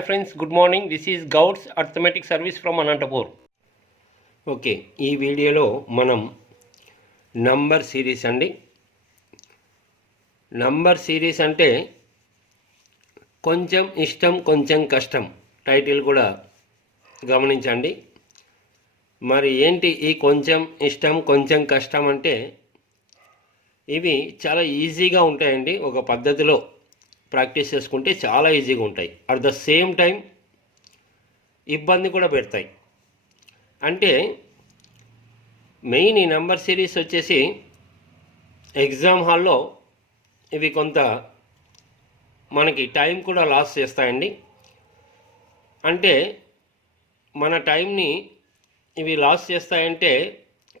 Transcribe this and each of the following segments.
Hi friends, good morning. This is Gouds arithmetic service from Anantapur. Okay, ఈ వీడియోలో మనం number series అండి. నంబర్ సిరీస్ అంటే కొంచెం ఇష్టం కొంచెం కష్టం, టైటిల్ కూడా గమనించండి. మరి ఏంటి ఈ కొంచెం ఇష్టం కొంచెం కష్టం అంటే, ఇవి చాలా ఈజీగా ఉంటాయండి. ఒక పద్ధతిలో ప్రాక్టీస్ చేసుకుంటే చాలా ఈజీగా ఉంటాయి. అట్ ద సేమ్ టైం ఇబ్బంది కూడా పెడతాయి. అంటే మెయిన్ ఈ నెంబర్ సిరీస్ వచ్చేసి ఎగ్జామ్ హాల్లో ఇవి కొంత మనకి టైం కూడా లాస్ చేస్తాయండి. అంటే మన టైంని ఇవి లాస్ చేస్తాయంటే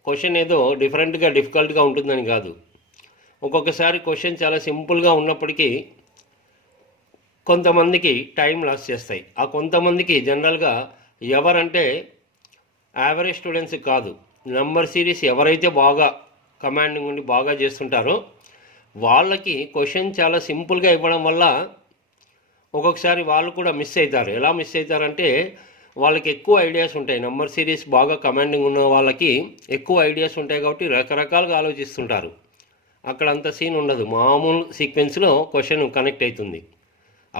క్వశ్చన్ ఏదో డిఫికల్ట్గా ఉంటుందని కాదు. ఒక్కొక్కసారి క్వశ్చన్ చాలా సింపుల్గా ఉన్నప్పటికీ కొంతమందికి టైం లాస్ చేస్తాయి. ఆ కొంతమందికి జనరల్గా ఎవరంటే యావరేజ్ స్టూడెంట్స్ కాదు, నెంబర్ సిరీస్ ఎవరైతే బాగా కమాండింగ్ ఉండి బాగా చేస్తుంటారో వాళ్ళకి క్వశ్చన్ చాలా సింపుల్గా ఇవ్వడం వల్ల ఒక్కొక్కసారి వాళ్ళు కూడా మిస్ అవుతారు. ఎలా మిస్ అవుతారంటే వాళ్ళకి ఎక్కువ ఐడియాస్ ఉంటాయి. నెంబర్ సిరీస్ బాగా కమాండింగ్ ఉన్న వాళ్ళకి ఎక్కువ ఐడియాస్ ఉంటాయి కాబట్టి రకరకాలుగా ఆలోచిస్తుంటారు. అక్కడ అంత సీన్ ఉండదు, మామూలు సీక్వెన్స్లో క్వశ్చన్ కనెక్ట్ అవుతుంది.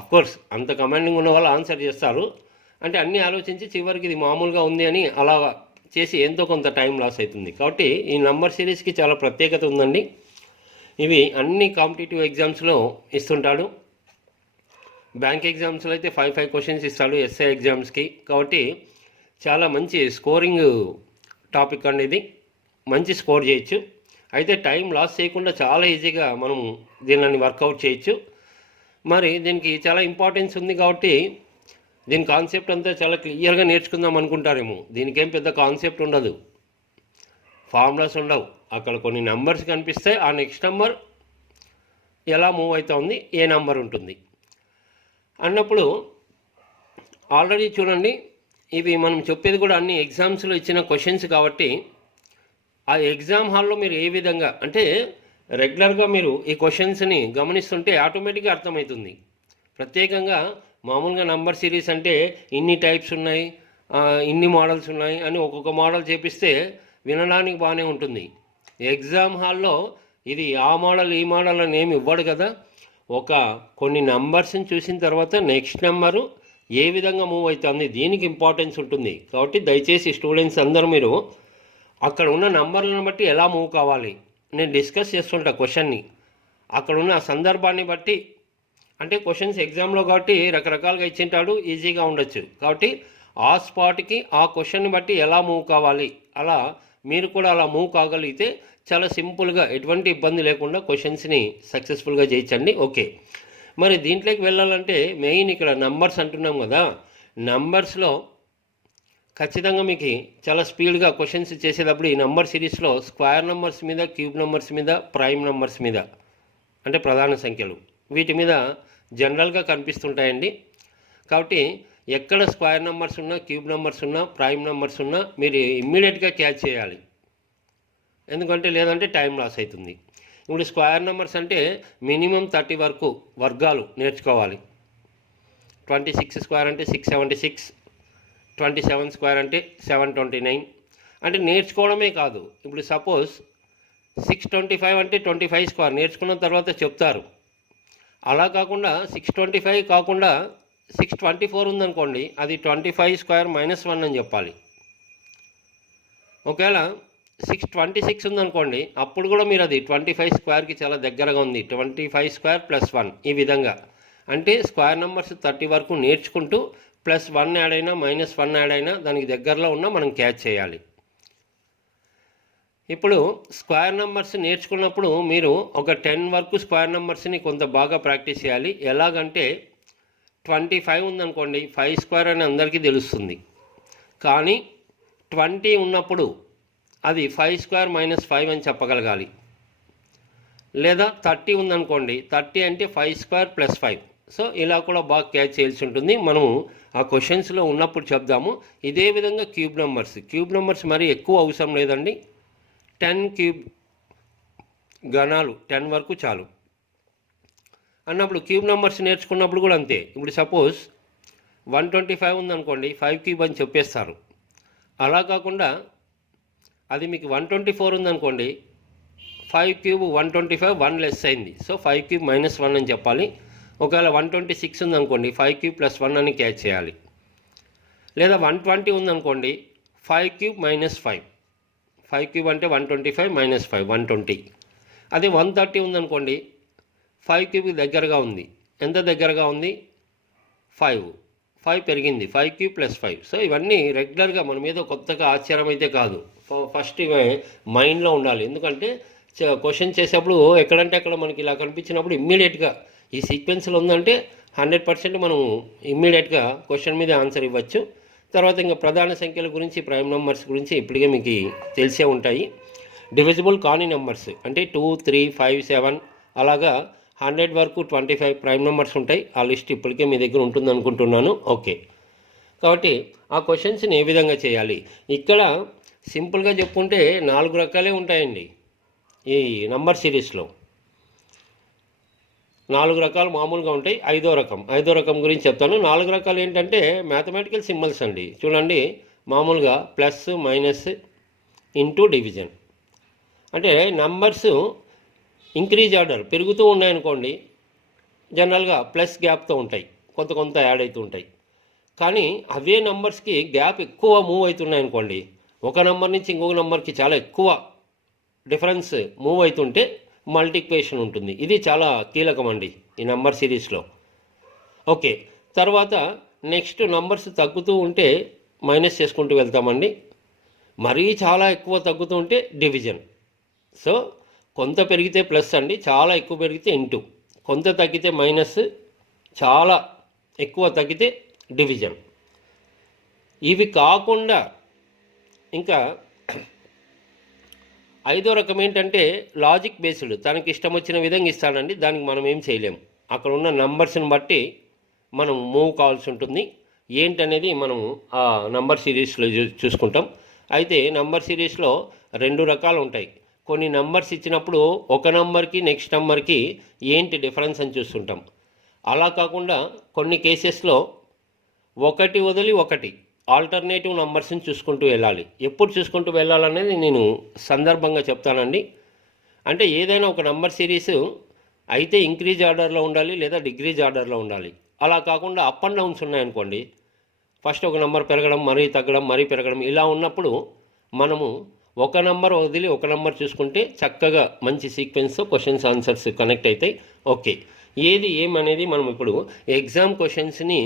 అఫ్కోర్స్ అంత కమాండింగ్ ఉన్న వాళ్ళు ఆన్సర్ చేస్తారు. అంటే అన్నీ ఆలోచించి చివరికి ఇది మామూలుగా ఉంది అని అలా చేసి ఎంతో కొంత టైం లాస్ అవుతుంది. కాబట్టి ఈ నంబర్ సిరీస్కి చాలా ప్రత్యేకత ఉందండి. ఇవి అన్ని కాంపిటేటివ్ ఎగ్జామ్స్లో ఇస్తుంటాడు. బ్యాంక్ ఎగ్జామ్స్లో అయితే 5 క్వశ్చన్స్ ఇస్తాడు, ఎస్ఐ ఎగ్జామ్స్కి. కాబట్టి చాలా మంచి స్కోరింగ్ టాపిక్ అండి ఇది. మంచి స్కోర్ చేయొచ్చు. అయితే టైం లాస్ చేయకుండా చాలా ఈజీగా మనం దీనిని వర్కౌట్ చేయొచ్చు. మరి దీనికి చాలా ఇంపార్టెన్స్ ఉంది కాబట్టి దీని కాన్సెప్ట్ అంతా చాలా క్లియర్గా నేర్చుకుందాం అనుకుంటారేమో. దీనికేం పెద్ద కాన్సెప్ట్ ఉండదు, ఫార్ములాస్ ఉండవు. అక్కడ కొన్ని నెంబర్స్ కనిపిస్తాయి, ఆ నెక్స్ట్ నెంబర్ ఎలా మూవ్ అవుతుంది, ఏ నెంబర్ ఉంటుంది అన్నప్పుడు ఆల్రెడీ చూడండి. ఇవి మనం చెప్పేది కూడా అన్ని ఎగ్జామ్స్లో ఇచ్చిన క్వశ్చన్స్ కాబట్టి ఆ ఎగ్జామ్ హాల్లో మీరు ఏ విధంగా అంటే రెగ్యులర్గా మీరు ఈ క్వశ్చన్స్ని గమనిస్తుంటే ఆటోమేటిక్గా అర్థమవుతుంది. ప్రత్యేకంగా మామూలుగా నంబర్ సిరీస్ అంటే ఇన్ని టైప్స్ ఉన్నాయి, ఇన్ని మోడల్స్ ఉన్నాయి అని ఒక్కొక్క మోడల్ చేపిస్తే వినడానికి బాగానే ఉంటుంది. ఎగ్జామ్ హాల్లో ఇది ఆ మోడల్ ఈ మోడల్ అని ఏమి ఇవ్వడు కదా. కొన్ని నంబర్స్ని చూసిన తర్వాత నెక్స్ట్ నెంబరు ఏ విధంగా మూవ్ అవుతుంది, దీనికి ఇంపార్టెన్స్ ఉంటుంది. కాబట్టి దయచేసి స్టూడెంట్స్ అందరూ మీరు అక్కడ ఉన్న నంబర్లను బట్టి ఎలా మూవ్ కావాలి నేను డిస్కస్ చేస్తుంటా క్వశ్చన్ని. అక్కడ ఉన్న సందర్భాన్ని బట్టి, అంటే క్వశ్చన్స్ ఎగ్జామ్లో కాబట్టి రకరకాలుగా ఇచ్చింటాడు, ఈజీగా ఉండొచ్చు. కాబట్టి ఆ స్పాట్కి ఆ క్వశ్చన్ని బట్టి ఎలా మూవ్ కావాలి, అలా మీరు కూడా అలా మూవ్ కాగలిగితే చాలా సింపుల్గా ఎటువంటి ఇబ్బంది లేకుండా క్వశ్చన్స్ని సక్సెస్ఫుల్గా చేయించండి. ఓకే, మరి దీంట్లోకి వెళ్ళాలంటే మెయిన్ ఇక్కడ నంబర్స్ అంటున్నాం కదా. నంబర్స్లో ఖచ్చితంగా మీకు చాలా స్పీడ్గా క్వశ్చన్స్ చేసేటప్పుడు ఈ నెంబర్ సిరీస్లో స్క్వేర్ నెంబర్స్ మీద, క్యూబ్ నెంబర్స్ మీద, ప్రైమ్ నెంబర్స్ మీద, అంటే ప్రధాన సంఖ్యలు, వీటి మీద జనరల్గా కనిపిస్తుంటాయండి. కాబట్టి ఎక్కడ స్క్వేర్ నెంబర్స్ ఉన్నా, క్యూబ్ నెంబర్స్ ఉన్నా, ప్రైమ్ నెంబర్స్ ఉన్నా మీరు ఇమ్మీడియట్గా క్యాచ్ చేయాలి. ఎందుకంటే లేదంటే టైం లాస్ అవుతుంది. ఇప్పుడు స్క్వేర్ నెంబర్స్ అంటే మినిమం 30 వరకు వర్గాలు నేర్చుకోవాలి. 26 స్క్వేర్ అంటే 676, 27 స్క్వేర్ అంటే 729. అంటే నేర్చుకోవడమే కాదు. ఇప్పుడు సపోజ్ 625 అంటే 25 స్క్వేర్ నేర్చుకున్న తర్వాత చెప్తారు. అలా కాకుండా 625 కాకుండా 624 ఉందనుకోండి, అది 25 స్క్వేర్ -1 అని చెప్పాలి. ఒకవేళ 626 ఉందనుకోండి, అప్పుడు కూడా మీరు అది 25 స్క్వేర్కి చాలా దగ్గరగా ఉంది, 25 స్క్వేర్ +1. ఈ విధంగా అంటే స్క్వేర్ నెంబర్స్ 30 వరకు నేర్చుకుంటూ +1 యాడ్ అయినా -1 యాడ్ అయినా దానికి దగ్గరలో ఉన్న మనం క్యాచ్ చేయాలి. ఇప్పుడు స్క్వేర్ నెంబర్స్ నేర్చుకున్నప్పుడు మీరు ఒక 10 వరకు స్క్వేర్ నెంబర్స్ని కొంత బాగా ప్రాక్టీస్ చేయాలి. ఎలాగంటే 25 ఉందనుకోండి, 5 స్క్వేర్ అని అందరికీ తెలుస్తుంది. కానీ 20 ఉన్నప్పుడు అది 5 స్క్వేర్ -5 అని చెప్పగలగాలి. లేదా 30 ఉందనుకోండి, 30 అంటే 5 స్క్వేర్ +5. సో ఇలా కూడా బాగా క్యాచ్ చేయాల్సి ఉంటుంది. మనము ఆ క్వశ్చన్స్లో ఉన్నప్పుడు చెప్దాము. ఇదే విధంగా క్యూబ్ నెంబర్స్ మరి ఎక్కువ అవసరం లేదండి. 10 క్యూబ్ గణాలు 10 వరకు చాలు అన్నప్పుడు క్యూబ్ నెంబర్స్ నేర్చుకున్నప్పుడు కూడా అంతే. ఇప్పుడు సపోజ్ 125 ఉందనుకోండి 5 క్యూబ్ అని చెప్పేస్తారు. అలా కాకుండా అది మీకు 124 ఉందనుకోండి 5 క్యూబ్ 125 1 లెస్ అయింది. సో 5 క్యూబ్ -1 అని చెప్పాలి. ఒకవేళ 126 ఉందనుకోండి 5 క్యూబ్ +1 అని క్యాచ్ చేయాలి. లేదా 120 ఉందనుకోండి 5 క్యూబ్ -5. 5 క్యూబ్ అంటే 125 -5 120. అదే 130 ఉందనుకోండి 5 క్యూబ్కి దగ్గరగా ఉంది. ఎంత దగ్గరగా ఉంది? 5 పెరిగింది. 5 క్యూబ్ +5. సో ఇవన్నీ రెగ్యులర్గా మన మీద కొత్తగా ఆశ్చర్యం అయితే కాదు. ఫస్ట్ ఇవే మైండ్లో ఉండాలి. ఎందుకంటే క్వశ్చన్ చేసేప్పుడు ఎక్కడంటే అక్కడ మనకి ఇలా కనిపించినప్పుడు ఇమ్మీడియట్గా ఈ సీక్వెన్స్లో ఉందంటే 100% మనం ఇమ్మీడియట్గా క్వశ్చన్ మీద ఆన్సర్ ఇవ్వచ్చు. తర్వాత ఇంకా ప్రధాన సంఖ్యల గురించి, ప్రైమ్ నెంబర్స్ గురించి ఇప్పటికే మీకు తెలిసే ఉంటాయి. డివిజిబుల్ కాని నెంబర్స్ అంటే 2, 3, 5, 7 అలాగా 100 వరకు 25 ప్రైమ్ నెంబర్స్ ఉంటాయి. ఆ లిస్ట్ ఇప్పటికే మీ దగ్గర ఉంటుంది అనుకుంటున్నాను. ఓకే, కాబట్టి ఆ క్వశ్చన్స్ని ఏ విధంగా చేయాలి? ఇక్కడ సింపుల్గా చెప్పుకుంటే 4 రకాలే ఉంటాయండి. ఈ నంబర్ సిరీస్లో 4 రకాలు మామూలుగా ఉంటాయి. ఐదో రకం గురించి చెప్తాను. 4 రకాలు ఏంటంటే మ్యాథమెటికల్ సింబల్స్ అండి. చూడండి, మామూలుగా ప్లస్, మైనస్, ఇంటూ, డివిజన్. అంటే నంబర్స్ ఇంక్రీజ్ ఆర్డర్ పెరుగుతూ ఉన్నాయనుకోండి, జనరల్గా ప్లస్ గ్యాప్తో ఉంటాయి, కొంత యాడ్ అవుతూ ఉంటాయి. కానీ అవే నంబర్స్కి గ్యాప్ ఎక్కువ మూవ్ అవుతున్నాయి అనుకోండి, ఒక నెంబర్ నుంచి ఇంకొక నెంబర్కి చాలా ఎక్కువ డిఫరెన్స్ మూవ్ అవుతుంటే మల్టిప్లికేషన్ ఉంటుంది. ఇది చాలా కీలకం అండి ఈ నంబర్ సిరీస్లో. ఓకే, తర్వాత నెక్స్ట్ నంబర్స్ తగ్గుతూ ఉంటే మైనస్ చేసుకుంటూ వెళ్తామండి. మరీ చాలా ఎక్కువ తగ్గుతూ ఉంటే డివిజన్. సో కొంత పెరిగితే ప్లస్ అండి, చాలా ఎక్కువ పెరిగితే ఇంటూ, కొంత తగ్గితే మైనస్, చాలా ఎక్కువ తగ్గితే డివిజన్. ఇవి కాకుండా ఇంకా ఐదో రకం ఏంటంటే లాజిక్ బేస్డ్, తనకి ఇష్టం వచ్చిన విధంగా ఇస్తానండి. దానికి మనం ఏం చేయలేము. అక్కడ ఉన్న నంబర్స్ని బట్టి మనం మూవ్ కావాల్సి ఉంటుంది. ఏంటనేది మనం ఆ నంబర్ సిరీస్లో చూసుకుంటాం. అయితే నంబర్ సిరీస్లో 2 రకాలు ఉంటాయి. కొన్ని నంబర్స్ ఇచ్చినప్పుడు ఒక నంబర్కి నెక్స్ట్ నంబర్కి ఏంటి డిఫరెన్స్ అని చూస్తుంటాం. అలా కాకుండా కొన్ని కేసెస్లో ఒకటి వదిలి ఒకటి ఆల్టర్నేటివ్ నంబర్స్ని చూసుకుంటూ వెళ్ళాలి. ఎప్పుడు చూసుకుంటూ వెళ్ళాలనేది నేను సందర్భంగా చెప్తానండి. అంటే ఏదైనా ఒక నంబర్ సిరీస్ అయితే ఇంక్రీజ్ ఆర్డర్లో ఉండాలి, లేదా డిక్రీజ్ ఆర్డర్లో ఉండాలి. అలా కాకుండా అప్ అండ్ డౌన్స్ ఉన్నాయనుకోండి, ఫస్ట్ ఒక నెంబర్ పెరగడం, మరీ తగ్గడం, మరీ పెరగడం, ఇలా ఉన్నప్పుడు మనము ఒక నెంబర్ వదిలి ఒక నెంబర్ చూసుకుంటే చక్కగా మంచి సీక్వెన్స్తో క్వశ్చన్స్ ఆన్సర్స్ కనెక్ట్ అవుతాయి. ఓకే, ఏది ఏమనేది మనం ఇప్పుడు ఎగ్జామ్ క్వశ్చన్స్ని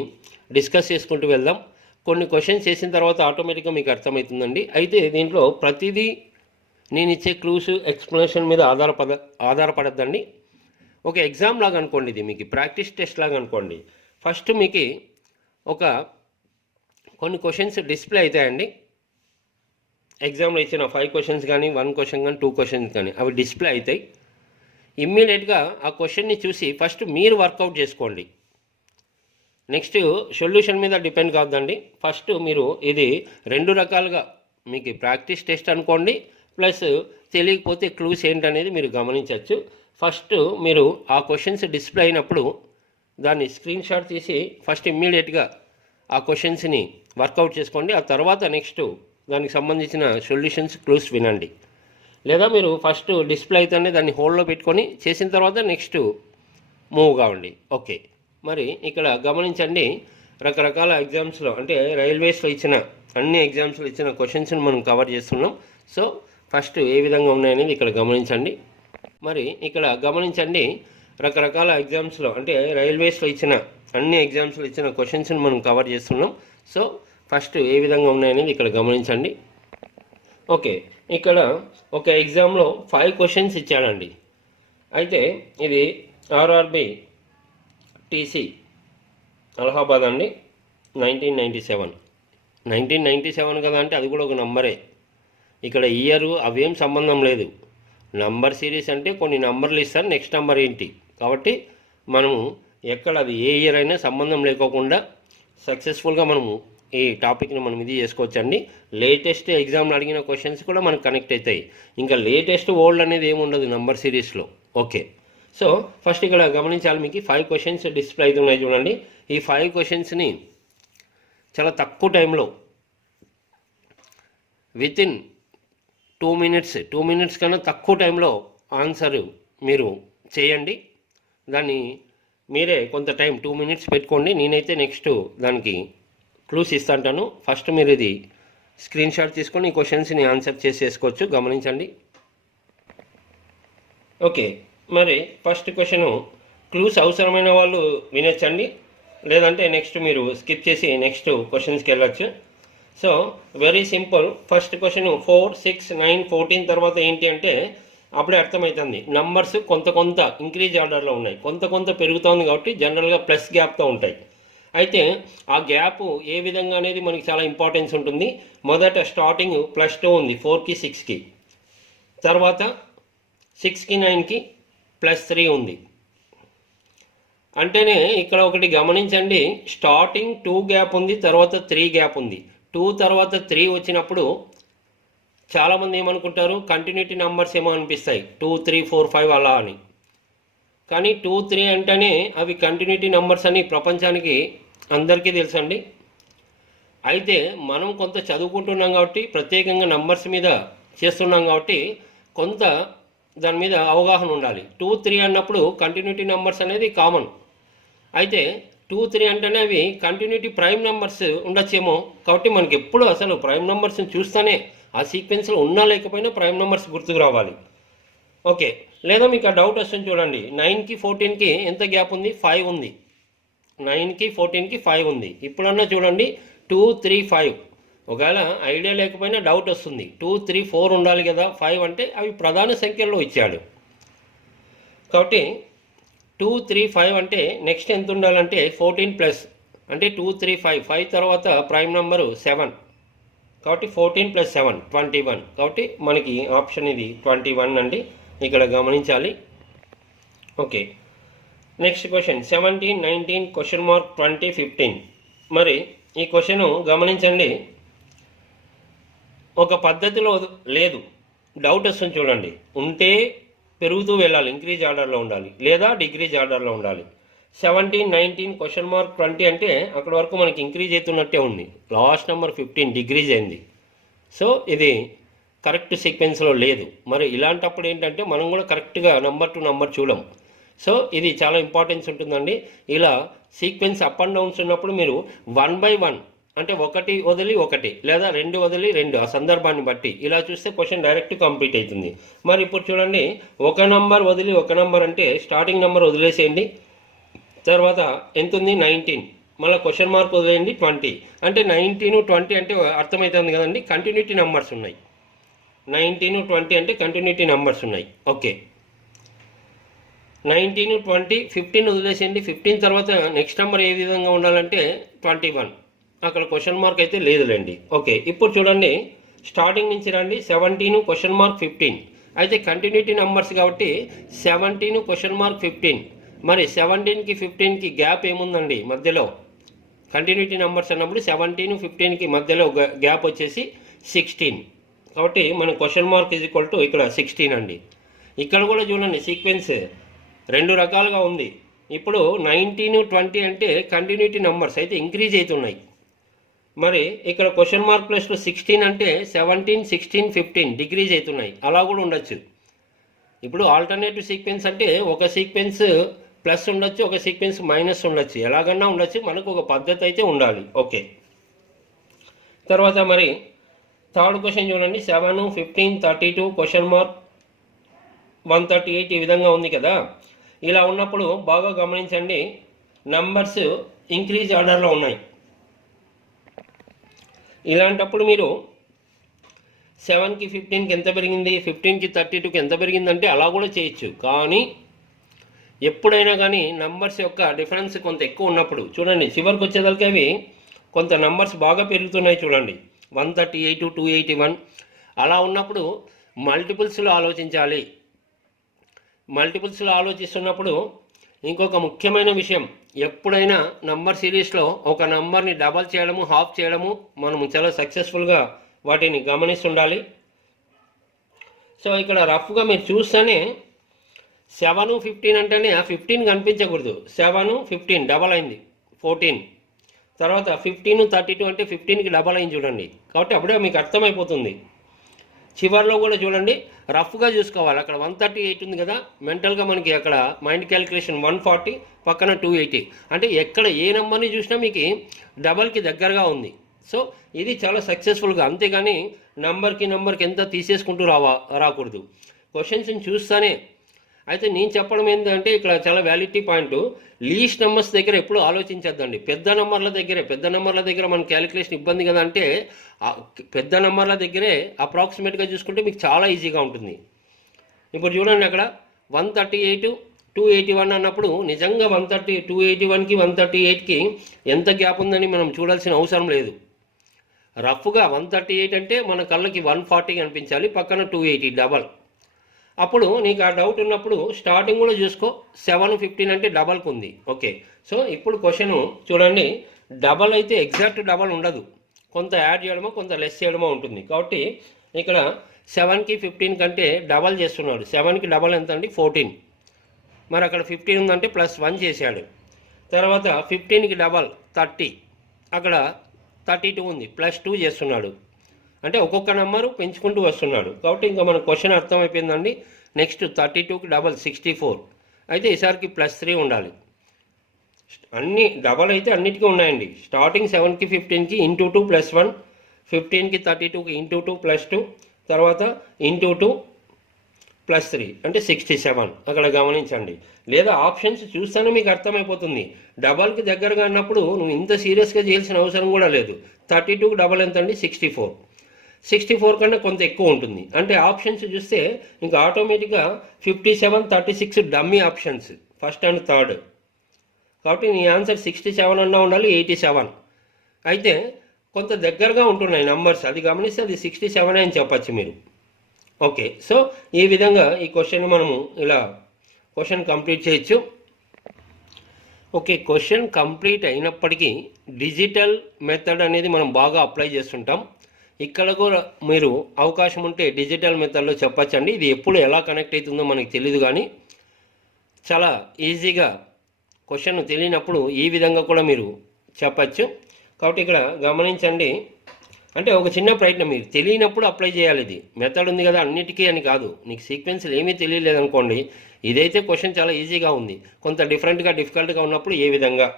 డిస్కస్ చేసుకుంటూ వెళ్దాం. కొన్ని క్వశ్చన్స్ చేసిన తర్వాత ఆటోమేటిక్గా మీకు అర్థమవుతుందండి. అయితే దీంట్లో ప్రతిదీ నేను ఇచ్చే క్లూస్, ఎక్స్ప్లెనేషన్ మీద ఆధారపడద్దండి. ఒక ఎగ్జామ్ లాగా అనుకోండి, ఇది మీకు ప్రాక్టీస్ టెస్ట్ లాగా అనుకోండి. ఫస్ట్ మీకు కొన్ని క్వశ్చన్స్ డిస్ప్లే అవుతాయండి. ఎగ్జామ్లో ఇచ్చిన 5 క్వశ్చన్స్ కానీ, 1 క్వశ్చన్ కానీ, 2 క్వశ్చన్స్ కానీ అవి డిస్ప్లే అవుతాయి. ఇమ్మీడియట్గా ఆ క్వశ్చన్ని చూసి ఫస్ట్ మీరు వర్కౌట్ చేసుకోండి. నెక్స్ట్ సొల్యూషన్ మీద డిపెండ్ కావద్దండి. ఫస్ట్ మీరు ఇది 2 రకాలుగా మీకు ప్రాక్టీస్ టెస్ట్ అనుకోండి, ప్లస్ తెలియకపోతే క్లూస్ ఏంటనేది మీరు గమనించవచ్చు. ఫస్ట్ మీరు ఆ క్వశ్చన్స్ డిస్ప్లే అయినప్పుడు దాన్ని స్క్రీన్ షాట్ తీసి ఫస్ట్ ఇమ్మీడియట్గా ఆ క్వశ్చన్స్ని వర్కౌట్ చేసుకోండి. ఆ తర్వాత నెక్స్ట్ దానికి సంబంధించిన సొల్యూషన్స్, క్లూస్ వినండి. లేదా మీరు ఫస్ట్ డిస్ప్లే అయితేనే దాన్ని హోల్డ్లో పెట్టుకొని చేసిన తర్వాత నెక్స్ట్ మూవ్ కావండి. ఓకే, మరి ఇక్కడ గమనించండి, రకరకాల ఎగ్జామ్స్లో అంటే రైల్వేస్లో ఇచ్చిన అన్ని ఎగ్జామ్స్లో ఇచ్చిన క్వశ్చన్స్ని మనం కవర్ చేస్తున్నాం. సో ఫస్ట్ ఏ విధంగా ఉన్నాయనేది ఇక్కడ గమనించండి. మరి ఇక్కడ గమనించండి, రకరకాల ఎగ్జామ్స్లో అంటే రైల్వేస్లో ఇచ్చిన అన్ని ఎగ్జామ్స్లో ఇచ్చిన క్వశ్చన్స్ని మనం కవర్ చేస్తున్నాం. సో ఫస్ట్ ఏ విధంగా ఉన్నాయనేది ఇక్కడ గమనించండి. ఓకే, ఇక్కడ ఒక ఎగ్జామ్లో 5 క్వశ్చన్స్ ఇచ్చాడండి. అయితే ఇది ఆర్ఆర్బి టీసీ అలహాబాద్ అండి, 1997 కదా, అంటే అది కూడా ఒక నంబరే. ఇక్కడ ఇయర్ అవేం సంబంధం లేదు. నంబర్ సిరీస్ అంటే కొన్ని నంబర్లు ఇస్తారు, నెక్స్ట్ నంబర్ ఏంటి. కాబట్టి మనము ఎక్కడ అది ఏ ఇయర్ అయినా సంబంధం లేకోకుండా సక్సెస్ఫుల్గా మనము ఈ టాపిక్ని మనం ఇది చేసుకోవచ్చండి. లేటెస్ట్ ఎగ్జామ్లో అడిగిన క్వశ్చన్స్ కూడా మనకు కనెక్ట్ అవుతాయి. ఇంకా లేటెస్ట్ ఓల్డ్ అనేది ఏముండదు నంబర్ సిరీస్లో. ఓకే, సో ఫస్ట్ ఇక్కడ గమనించాలి, మీకు 5 క్వశ్చన్స్ డిస్ప్లే అవుతున్నాయి చూడండి. ఈ 5 క్వశ్చన్స్ని చాలా తక్కువ టైంలో వితిన్ 2 మినిట్స్ కన్నా తక్కువ టైంలో ఆన్సర్ మీరు చేయండి. దాన్ని మీరే కొంత టైం 2 మినిట్స్ పెట్టుకోండి. నేనైతే నెక్స్ట్ దానికి క్లూస్ ఇస్తాంటాను. ఫస్ట్ మీరు ఇది స్క్రీన్ షాట్ తీసుకొని ఈ క్వశ్చన్స్ని ఆన్సర్ చేసేసుకోవచ్చు. గమనించండి. ఓకే, మరి ఫస్ట్ క్వశ్చను క్లూస్ అవసరమైన వాళ్ళు వినొచ్చండి, లేదంటే నెక్స్ట్ మీరు స్కిప్ చేసి నెక్స్ట్ క్వశ్చన్స్కి వెళ్ళచ్చు. So very simple. First question 4, 6, 9, 14 తర్వాత ఏంటి అంటే అప్పుడే అర్థమవుతుంది. నంబర్స్ కొంత ఇంక్రీజ్ ఆర్డర్లో ఉన్నాయి, కొంత పెరుగుతోంది కాబట్టి జనరల్గా ప్లస్ గ్యాప్తో ఉంటాయి. అయితే ఆ గ్యాప్ ఏ విధంగా అనేది మనకి చాలా ఇంపార్టెన్స్ ఉంటుంది. మొదట స్టార్టింగ్ +2 ఉంది 4కి 6కి, తర్వాత 6కి 9కి +3 ఉంది. అంటేనే ఇక్కడ ఒకటి గమనించండి, స్టార్టింగ్ 2 గ్యాప్ ఉంది, తర్వాత 3 గ్యాప్ ఉంది. 2 తర్వాత 3 వచ్చినప్పుడు చాలామంది ఏమనుకుంటారు, కంటిన్యూటీ నెంబర్స్ ఏమో అనిపిస్తాయి 2, 3, 4, 5 అలా అని. కానీ 2, 3 అంటేనే అవి కంటిన్యూటీ నెంబర్స్ అని ప్రపంచానికి అందరికీ తెలుసండి. అయితే మనం కొంత చదువుకుంటున్నాం కాబట్టి, ప్రత్యేకంగా నంబర్స్ మీద చేస్తున్నాం కాబట్టి కొంత దాని మీద అవగాహన ఉండాలి. 2, 3 అన్నప్పుడు కంటిన్యూటీ నెంబర్స్ అనేది కామన్. అయితే 2, 3 అంటేనే అవి కంటిన్యూటీ ప్రైమ్ నెంబర్స్ ఉండొచ్చేమో. కాబట్టి మనకి ఎప్పుడు అసలు ప్రైమ్ నెంబర్స్ని చూస్తేనే ఆ సీక్వెన్స్లో ఉన్నా లేకపోయినా ప్రైమ్ నెంబర్స్ గుర్తుకు రావాలి. ఓకే, లేదా మీకు ఆ డౌట్ వస్తుంది చూడండి, 9కి 14కి ఎంత గ్యాప్ ఉంది? 5 ఉంది. 9కి 14కి 5 ఉంది. ఇప్పుడన్నా చూడండి 2, 3, 5. ఒకవేళ ఐడియా లేకపోయినా డౌట్ వస్తుంది, 2, 3, 4 ఉండాలి కదా, 5 అంటే అవి ప్రధాన సంఖ్యల్లో ఇచ్చాడు. కాబట్టి 2, 3, 5 అంటే నెక్స్ట్ ఎంత ఉండాలంటే 14+ అంటే 2, 3, 5. 5 తర్వాత ప్రైమ్ నెంబరు 7, కాబట్టి 14 + 7 21. కాబట్టి మనకి ఆప్షన్ ఇది 21 అండి, ఇక్కడ గమనించాలి. Okay, next question 17, 19, (20, 15). మరి ఈ క్వశ్చన్ గమనించండి, ఒక పద్ధతిలో లేదు, డౌట్ వస్తుంది చూడండి. ఉంటే పెరుగుతూ వెళ్ళాలి, ఇంక్రీజ్ ఆర్డర్లో ఉండాలి, లేదా డిక్రీజ్ ఆర్డర్లో ఉండాలి. 17, 19, (20) అంటే అక్కడ వరకు మనకి ఇంక్రీజ్ అవుతున్నట్టే ఉంది. లాస్ట్ నెంబర్ 15 డిక్రీజ్ అయింది. సో ఇది కరెక్ట్ సీక్వెన్స్లో లేదు. మరి ఇలాంటప్పుడు ఏంటంటే మనం కూడా కరెక్ట్గా నెంబర్ టు నెంబర్ చూడం. సో ఇది చాలా ఇంపార్టెన్స్ ఉంటుందండి. ఇలా సీక్వెన్స్ అప్ అండ్ డౌన్స్ ఉన్నప్పుడు మీరు 1 by 1 అంటే 1 వదిలి 1 లేదా 2 వదిలి 2 ఆ సందర్భాన్ని బట్టి ఇలా చూస్తే క్వశ్చన్ డైరెక్ట్ కంప్లీట్ అవుతుంది. మరి ఇప్పుడు చూడండి, ఒక నంబర్ వదిలి ఒక నంబర్ అంటే స్టార్టింగ్ నెంబర్ వదిలేసేయండి, తర్వాత ఎంత ఉంది 19, మళ్ళీ క్వశ్చన్ మార్క్ వదిలేయండి 20. అంటే 19, 20 అంటే అర్థమవుతుంది కదండి, కంటిన్యూటీ నెంబర్స్ ఉన్నాయి. 19, 20 అంటే కంటిన్యూటీ నెంబర్స్ ఉన్నాయి. ఓకే, 19, 20, 15 వదిలేసేయండి. 15 తర్వాత నెక్స్ట్ నెంబర్ ఏ విధంగా ఉండాలంటే 21. అక్కడ క్వశ్చన్ మార్క్ అయితే లేదులేండి. ఓకే, ఇప్పుడు చూడండి, స్టార్టింగ్ నుంచి రండి. 17, క్వశ్చన్ మార్క్ 15. అయితే కంటిన్యూటీ నెంబర్స్ కాబట్టి 17, క్వశ్చన్ మార్క్ 15. మరి 17కి 15కి గ్యాప్ ఏముందండి మధ్యలో? కంటిన్యూటీ నెంబర్స్ అన్నప్పుడు 17, 15కి మధ్యలో గ్యాప్ వచ్చేసి 16. కాబట్టి మన క్వశ్చన్ మార్క్ = ఇక్కడ 16 అండి. ఇక్కడ కూడా చూడండి, సీక్వెన్స్ 2 రకాలుగా ఉంది. ఇప్పుడు 19, 20 అంటే కంటిన్యూటీ నెంబర్స్ అయితే ఇంక్రీజ్ అవుతున్నాయి. మరి ఇక్కడ క్వశ్చన్ మార్క్ ప్లస్లో 16 అంటే 17, 16, 15 డిక్రీజ్ అవుతున్నాయి. అలా కూడా ఉండొచ్చు. ఇప్పుడు ఆల్టర్నేటివ్ సీక్వెన్స్ అంటే ఒక సీక్వెన్స్ ప్లస్ ఉండొచ్చు, ఒక సీక్వెన్స్ మైనస్ ఉండొచ్చు, ఎలాగన్నా ఉండొచ్చు. మనకు ఒక పద్ధతి అయితే ఉండాలి. ఓకే, తర్వాత మరి థర్డ్ క్వశ్చన్ చూడండి, 7, 15, 32, క్వశ్చన్ మార్క్ 138 ఈ విధంగా ఉంది కదా. ఇలా ఉన్నప్పుడు బాగా గమనించండి, నంబర్స్ ఇంక్రీజ్ ఆర్డర్లో ఉన్నాయి. ఇలాంటప్పుడు మీరు 7కి 15కి ఎంత పెరిగింది, 15కి 32కి ఎంత పెరిగిందంటే అలా కూడా చేయొచ్చు. కానీ ఎప్పుడైనా కానీ నంబర్స్ యొక్క డిఫరెన్స్ కొంత ఎక్కువ ఉన్నప్పుడు చూడండి, చివరికి వచ్చేసరికి అవి కొంత నంబర్స్ బాగా పెరుగుతున్నాయి చూడండి, 138, 281 అలా ఉన్నప్పుడు మల్టిపుల్స్లో ఆలోచించాలి. మల్టిపుల్స్లో ఆలోచిస్తున్నప్పుడు ఇంకొక ముఖ్యమైన విషయం, ఎప్పుడైనా నంబర్ సిరీస్లో ఒక నంబర్ని డబల్ చేయడము, హాఫ్ చేయడము మనము చాలా సక్సెస్ఫుల్గా వాటిని గమనిస్తుండాలి. సో ఇక్కడ రఫ్గా మీరు చూస్తేనే 7, 15 అంటేనే ఆ 15 కనిపించకూడదు. 7, 15 డబల్ అయింది 14. తర్వాత 15 32 అంటే 15కి డబల్ అయింది చూడండి. కాబట్టి అప్పుడే మీకు అర్థమైపోతుంది. చివర్లో కూడా చూడండి, రఫ్గా చూసుకోవాలి. అక్కడ 138 ఉంది కదా, మెంటల్గా మనకి అక్కడ మైండ్ క్యాలిక్యులేషన్ 140 పక్కన 280 అంటే ఎక్కడ ఏ నెంబర్ని చూసినా మీకు డబల్కి దగ్గరగా ఉంది. సో ఇది చాలా సక్సెస్ఫుల్గా, అంతేగాని నెంబర్కి ఎంత తీసేసుకుంటూ రాకూడదు. క్వశ్చన్స్ని చూస్తానే. అయితే నేను చెప్పడం ఏంటంటే ఇక్కడ చాలా వ్యాలిడిటీ పాయింట్, లీస్ట్ నెంబర్స్ దగ్గర ఎప్పుడు ఆలోచించద్దండి. పెద్ద నెంబర్ల దగ్గర మన క్యాలిక్యులేషన్ ఇబ్బంది కదా అంటే పెద్ద నెంబర్ల దగ్గరే అప్రాక్సిమేట్గా చూసుకుంటే మీకు చాలా ఈజీగా ఉంటుంది. ఇప్పుడు చూడండి అక్కడ 138 281 అన్నప్పుడు నిజంగా 281కి 138కి ఎంత గ్యాప్ ఉందని మనం చూడాల్సిన అవసరం లేదు. రఫ్గా 138 అంటే మన కళ్ళకి 140 అనిపించాలి, పక్కన 280 డబల్. అప్పుడు నీకు ఆ డౌట్ ఉన్నప్పుడు స్టార్టింగ్ కూడా చూసుకో, 715 అంటే డబల్కి ఉంది. ఓకే, సో ఇప్పుడు క్వశ్చన్ చూడండి, డబల్ అయితే ఎగ్జాక్ట్ డబల్ ఉండదు, కొంత యాడ్ చేయడమో కొంత లెస్ చేయడమో ఉంటుంది. కాబట్టి ఇక్కడ 7కి 15 కంటే డబల్ చేస్తున్నాడు. 7కి డబల్ ఎంత అండి 14, మరి అక్కడ 15 ఉందంటే +1 చేశాడు. తర్వాత 15కి డబల్ 30, అక్కడ 32 ఉంది, +2 చేస్తున్నాడు. అంటే ఒక్కొక్క నెంబరు పెంచుకుంటూ వస్తున్నాడు. కాబట్టి ఇంకా మన క్వశ్చన్ అర్థమైపోయిందండి. నెక్స్ట్ 32కి డబల్ 64, అయితే ఈసారికి +3 ఉండాలి. అన్ని డబల్ అయితే అన్నిటికీ ఉన్నాయండి. స్టార్టింగ్ 7కి 15కి × 2 +1, 15కి 32కి × 2 +2, తర్వాత × 2 +3 అంటే 67. అక్కడ గమనించండి. లేదా ఆప్షన్స్ చూస్తేనే మీకు అర్థమైపోతుంది. డబల్కి దగ్గరగా అన్నప్పుడు నువ్వు ఇంత సీరియస్గా చేయాల్సిన అవసరం కూడా లేదు. 32కి డబల్ ఎంత అండి 64 కన్నా కొంత ఎక్కువ ఉంటుంది. అంటే ఆప్షన్స్ చూస్తే ఇంకా ఆటోమేటిక్గా 57 36 dummy options, first and third. కాబట్టి నీ ఆన్సర్ 67 అన్నా ఉండాలి, 87. అయితే కొంత దగ్గరగా ఉంటున్నాయి నంబర్స్, అది గమనిస్తే అది 67 అని చెప్పచ్చు మీరు. ఓకే, సో ఈ విధంగా ఈ క్వశ్చన్ మనము ఇలా క్వశ్చన్ కంప్లీట్ చేయొచ్చు. ఓకే, క్వశ్చన్ కంప్లీట్ అయినప్పటికీ డిజిటల్ మెథడ్ అనేది మనం బాగా అప్లై చేస్తుంటాం. ఇక్కడ కూడా మీరు అవకాశం ఉంటే డిజిటల్ మెథడ్లో చెప్పచ్చండి. ఇది ఎప్పుడు ఎలా కనెక్ట్ అవుతుందో మనకు తెలియదు, కానీ చాలా ఈజీగా క్వశ్చన్ తెలియనప్పుడు ఈ విధంగా కూడా మీరు చెప్పచ్చు. కాబట్టి ఇక్కడ గమనించండి, అంటే ఒక చిన్న ప్రయత్నం, మీరు తెలియనప్పుడు అప్లై చేయాలి. ఇది మెథడ్ ఉంది కదా అన్నిటికీ అని కాదు. నీకు సీక్వెన్స్లు ఏమీ తెలియలేదనుకోండి, ఇదైతే క్వశ్చన్ చాలా ఈజీగా ఉంది. కొంత డిఫికల్ట్గా ఉన్నప్పుడు ఏ విధంగా.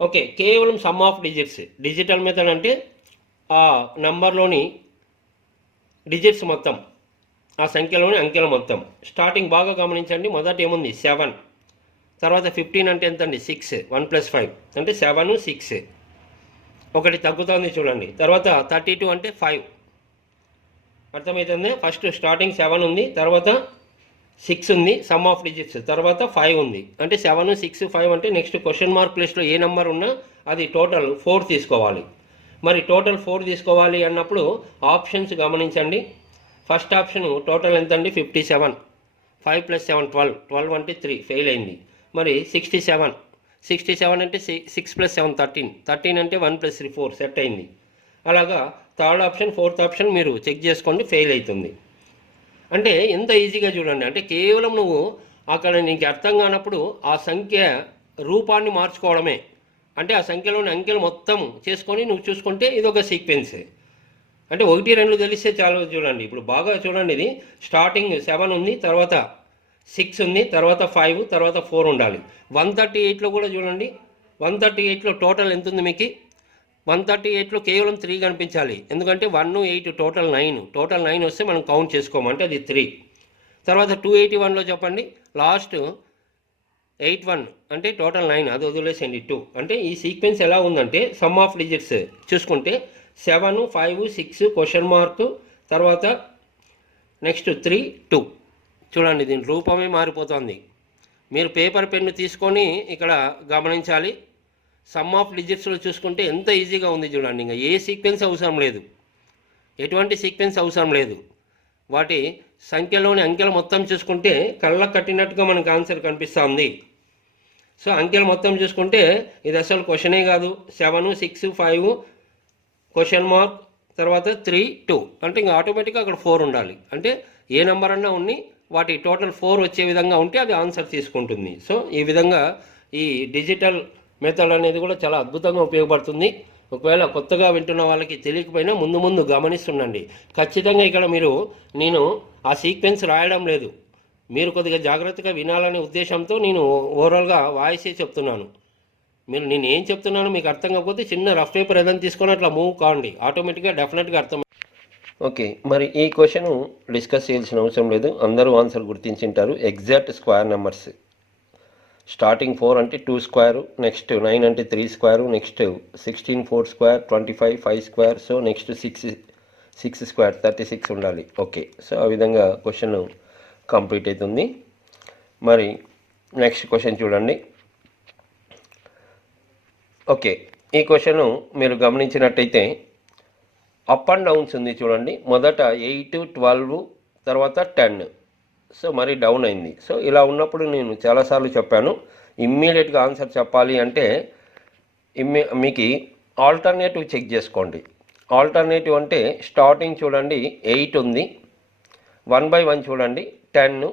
ఓకే, కేవలం some of digits. Digital method అంటే ఆ నంబర్లోని డిజిట్స్ మొత్తం, ఆ సంఖ్యలోని అంకెల మొత్తం. స్టార్టింగ్ బాగా గమనించండి. మొదట ఏముంది 7, తర్వాత 15 అంటే ఎంత అండి 6, 1 + 5 అంటే 7 6, ఒకటి తగ్గుతుంది చూడండి. తర్వాత 32 అంటే 5, అర్థమవుతుంది. ఫస్ట్ స్టార్టింగ్ 7 ఉంది, తర్వాత 6 ఉంది, సమ్ ఆఫ్ డిజిట్స్, తర్వాత 5 ఉంది. అంటే 7 6 5 అంటే నెక్స్ట్ క్వశ్చన్ మార్క్ ప్లేస్లో ఏ నెంబర్ ఉన్నా అది టోటల్ 4 తీసుకోవాలి. మరి టోటల్ 4 తీసుకోవాలి అన్నప్పుడు ఆప్షన్స్ గమనించండి. ఫస్ట్ ఆప్షన్ టోటల్ ఎంత అండి 57, 5 + 7 12 అంటే 3 ఫెయిల్ అయింది. మరి 67 అంటే 6 + 7 13 అంటే 1 + 3 4 సెట్ అయింది. అలాగా థర్డ్ ఆప్షన్ ఫోర్త్ ఆప్షన్ మీరు చెక్ చేసుకోండి, ఫెయిల్ అవుతుంది. అంటే ఎంత ఈజీగా చూడండి. అంటే కేవలం నువ్వు అక్కడ నీకు అర్థం కానప్పుడు ఆ సంఖ్య రూపాన్ని మార్చుకోవడమే. అంటే ఆ సంఖ్యలోని అంకెలు మొత్తం చేసుకొని నువ్వు చూసుకుంటే ఇది ఒక సీక్వెన్స్. అంటే 1 2 తెలిస్తే చాలు. చూడండి ఇప్పుడు బాగా చూడండి, ఇది స్టార్టింగ్ 7 ఉంది, తర్వాత 6 ఉంది, తర్వాత 5, తర్వాత 4 ఉండాలి. 138లో కూడా చూడండి, 138లో టోటల్ ఎంత ఉంది మీకు? 138లో కేవలం 3 కనిపించాలి. ఎందుకంటే 1 8 టోటల్ 9 వస్తే మనం కౌంట్ చేసుకోమంటే అది 3. తర్వాత 281లో చెప్పండి, లాస్ట్ 81 అంటే టోటల్ 9, అది వదిలేసండి 2. అంటే ఈ సీక్వెన్స్ ఎలా ఉందంటే సమ్ ఆఫ్ డిజిట్స్ చూసుకుంటే 7 5 6 క్వశ్చన్ మార్క్, తర్వాత నెక్స్ట్ 3 2. చూడండి దీని రూపమే మారిపోతుంది. మీరు పేపర్ పెన్ను తీసుకొని ఇక్కడ గమనించాలి. సమ్ ఆఫ్ డిజిట్స్లో చూసుకుంటే ఎంత ఈజీగా ఉంది చూడండి. ఇంకా ఏ సీక్వెన్స్ అవసరం లేదు, ఎటువంటి సీక్వెన్స్ అవసరం లేదు. వాటి సంఖ్యలోని అంకెలు మొత్తం చూసుకుంటే కళ్ళకు కట్టినట్టుగా మనకు ఆన్సర్ కనిపిస్తుంది. సో అంకెలు మొత్తం చూసుకుంటే ఇది అసలు క్వశ్చనే కాదు. 7 6 5 క్వశ్చన్ మార్క్, తర్వాత 3 2 అంటే ఇంకా ఆటోమేటిక్గా అక్కడ 4 ఉండాలి. అంటే ఏ నెంబర్ అన్నా ఉన్ని వాటి టోటల్ 4 వచ్చే విధంగా ఉంటే అది ఆన్సర్ తీసుకుంటుంది. సో ఈ విధంగా ఈ డిజిటల్ మెథడ్ అనేది కూడా చాలా అద్భుతంగా ఉపయోగపడుతుంది. ఒకవేళ కొత్తగా వింటున్న వాళ్ళకి తెలియకపోయినా ముందు ముందు గమనిస్తుండండి. ఖచ్చితంగా ఇక్కడ నేను ఆ సీక్వెన్స్ రాయడం లేదు, మీరు కొద్దిగా జాగ్రత్తగా వినాలనే ఉద్దేశంతో నేను ఓవరాల్గా వాయిసే చెప్తున్నాను. నేను ఏం చెప్తున్నానో మీకు అర్థం కాకపోతే చిన్న రఫ్ పేపర్ ఏదైనా తీసుకొని అట్లా మూవ్ కావండి, ఆటోమేటిక్గా డెఫినెట్గా అర్థం. ఓకే, మరి ఈ క్వశ్చన్ డిస్కస్ చేయాల్సిన అవసరం లేదు, అందరూ ఆన్సర్ గుర్తించింటారు. ఎగ్జాక్ట్ స్క్వేర్ నెంబర్స్ స్టార్టింగ్ 4 అంటే 2 స్క్వేరు, నెక్స్ట్ 9 అంటే 3 square, next 16 4 square, 25 5 square, so next 6 square 36 ఉండాలి. ఓకే, సో ఆ విధంగా క్వశ్చన్ కంప్లీట్ అవుతుంది. మరి నెక్స్ట్ క్వశ్చన్ చూడండి. ఓకే, ఈ క్వశ్చన్ మీరు గమనించినట్టయితే అప్ అండ్ డౌన్స్ ఉంది చూడండి. మొదట 8 12 తర్వాత 10, సో మరి డౌన్ అయింది. సో ఇలా ఉన్నప్పుడు నేను చాలాసార్లు చెప్పాను, ఇమ్మీడియట్గా ఆన్సర్ చెప్పాలి అంటే మీకు ఆల్టర్నేటివ్ చెక్ చేసుకోండి. ఆల్టర్నేటివ్ అంటే స్టార్టింగ్ చూడండి 8 ఉంది, 1 by 1 చూడండి 10,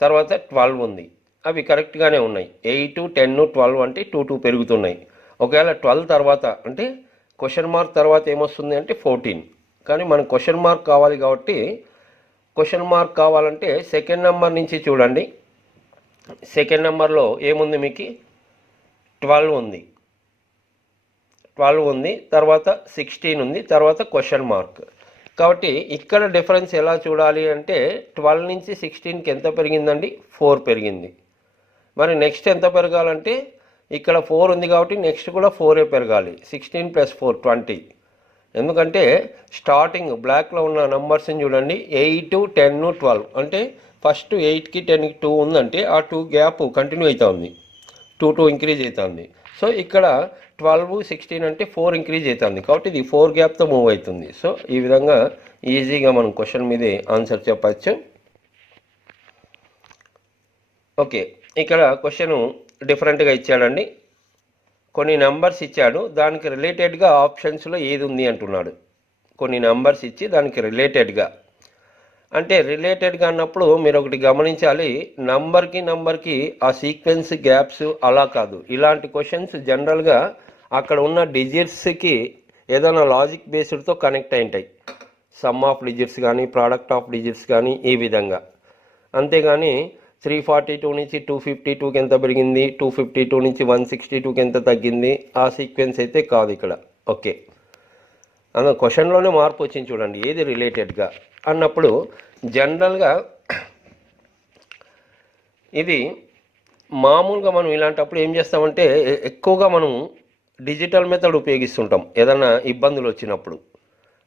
తర్వాత 12 ఉంది. అవి కరెక్ట్గానే ఉన్నాయి. 8 10 12 అంటే 2 2 పెరుగుతున్నాయి. ఒకవేళ 12 తర్వాత అంటే క్వశ్చన్ మార్క్ తర్వాత ఏమొస్తుంది అంటే 14, కానీ మనకు క్వశ్చన్ మార్క్ కావాలి కాబట్టి క్వశ్చన్ మార్క్ కావాలంటే సెకండ్ నెంబర్ నుంచి చూడండి. సెకండ్ నెంబర్లో ఏముంది, మీకు 12 ఉంది, 12 ఉంది, తర్వాత 16 ఉంది, తర్వాత క్వశ్చన్ మార్క్. కాబట్టి ఇక్కడ డిఫరెన్స్ ఎలా చూడాలి అంటే 12 నుంచి 16కి ఎంత పెరిగిందండి, 4 పెరిగింది. మరి నెక్స్ట్ ఎంత పెరగాలంటే ఇక్కడ 4 ఉంది కాబట్టి నెక్స్ట్ కూడా 4 పెరగాలి. 16 + 4 20. ఎందుకంటే స్టార్టింగ్ బ్లాక్లో ఉన్న నంబర్స్ని చూడండి, 8 10 12 అంటే ఫస్ట్ 8కి 10కి 2 ఉందంటే ఆ 2 గ్యాప్ కంటిన్యూ అవుతుంది, 2 2 ఇంక్రీజ్ అవుతుంది. సో ఇక్కడ 12 16 అంటే 4 ఇంక్రీజ్ అవుతుంది కాబట్టి ఇది 4 గ్యాప్తో మూవ్ అవుతుంది. సో ఈ విధంగా ఈజీగా మనం క్వశ్చన్ మీదే ఆన్సర్ చెప్పచ్చు. ఓకే, ఇక్కడ క్వశ్చన్ డిఫరెంట్గా ఇచ్చాడండి. కొన్ని నెంబర్స్ ఇచ్చాడు, దానికి రిలేటెడ్గా ఆప్షన్స్లో ఏది ఉంది అంటున్నాడు. కొన్ని నెంబర్స్ ఇచ్చి దానికి రిలేటెడ్గా అంటే రిలేటెడ్గా అన్నప్పుడు మీరు ఒకటి గమనించాలి, నంబర్కి ఆ సీక్వెన్స్ గ్యాప్స్ అలా కాదు. ఇలాంటి క్వశ్చన్స్ జనరల్గా అక్కడ ఉన్న డిజిట్స్కి ఏదైనా లాజిక్ బేస్డ్తో కనెక్ట్ అయి ఉంటాయి. సమ్ ఆఫ్ డిజిట్స్ కానీ ప్రోడక్ట్ ఆఫ్ డిజిట్స్ కానీ ఈ విధంగా. అంతేగాని 342 నుంచి 252కి ఎంత పెరిగింది, 252 నుంచి 162కి ఎంత తగ్గింది, ఆ సీక్వెన్స్ అయితే కాదు ఇక్కడ. ఓకే, అన్న క్వశ్చన్లోనే మార్పు వచ్చింది చూడండి, ఏది రిలేటెడ్గా అన్నప్పుడు జనరల్గా ఇది మామూలుగా మనం ఇలాంటప్పుడు ఏం చేస్తామంటే ఎక్కువగా మనం డిజిటల్ మెథడ్ ఉపయోగిస్తుంటాం ఏదన్నా ఇబ్బందులు వచ్చినప్పుడు,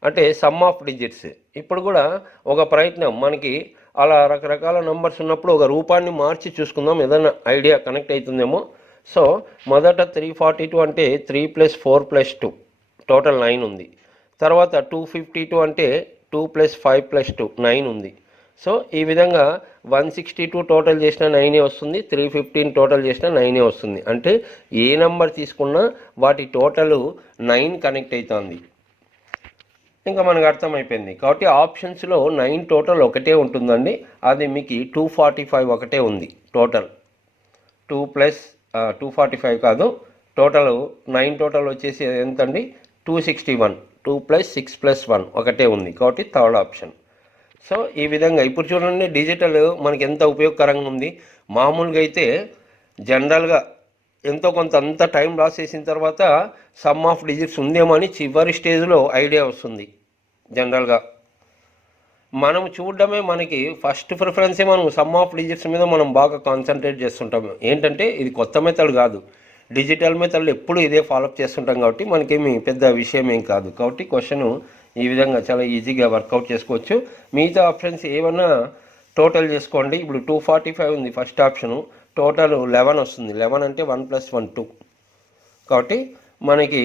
అంటే సమ్ ఆఫ్ డిజిట్స్. ఇప్పుడు కూడా ఒక ప్రయత్నం, మనకి అలా రకరకాల నెంబర్స్ ఉన్నప్పుడు ఒక రూపాన్ని మార్చి చూసుకుందాం, ఏదైనా ఐడియా కనెక్ట్ అవుతుందేమో. సో మొదట 342 అంటే 3 + 4 + 2 టోటల్ 9 ఉంది. తర్వాత 252 అంటే 2 + 5 + 2 9 ఉంది. సో ఈ విధంగా 162 టోటల్ చేసిన 9 వస్తుంది, 315 టోటల్ చేసిన 9 వస్తుంది. అంటే ఏ నెంబర్ తీసుకున్నా వాటి టోటల్ 9 కనెక్ట్ అవుతుంది. ఇంకా మనకు అర్థమైపోయింది. కాబట్టి ఆప్షన్స్లో 9 టోటల్ ఒకటే ఉంటుందండి, అది మీకు 245 ఒకటే ఉంది టోటల్. 2 + 245 కాదు, టోటల్ 9 టోటల్ వచ్చేసి ఎంతండి 261. 2 + 6 + 1 ఒకటే ఉంది కాబట్టి థర్డ్ ఆప్షన్. సో ఈ విధంగా ఇప్పుడు చూడండి, డిజిటల్ మనకి ఎంత ఉపయోగకరంగా ఉంది. మామూలుగా అయితే జనరల్గా ఎంతో కొంత అంత టైం లాస్ చేసిన తర్వాత సమ్ ఆఫ్ డిజిట్స్ ఉందేమో అని చివరి స్టేజ్లో ఐడియా వస్తుంది. జనరల్గా మనం చూడడమే మనకి ఫస్ట్ ప్రిఫరెన్సే, మనం సమ్ ఆఫ్ డిజిట్స్ మీద మనం బాగా కాన్సన్ట్రేట్ చేస్తుంటాము. ఏంటంటే ఇది కొత్త మెథడ్ కాదు, డిజిటల్ మెథడ్లు ఎప్పుడు ఇదే ఫాలోఅప్ చేస్తుంటాం కాబట్టి మనకేమి పెద్ద విషయం ఏం కాదు. కాబట్టి క్వశ్చన్ ఈ విధంగా చాలా ఈజీగా వర్కౌట్ చేసుకోవచ్చు. మిగతా ఆప్షన్స్ ఏమన్నా టోటల్ చేసుకోండి. ఇప్పుడు 245 ఉంది ఫస్ట్ ఆప్షను, టోటల్ 11 వస్తుంది. 11 అంటే 1 + 1 2, కాబట్టి మనకి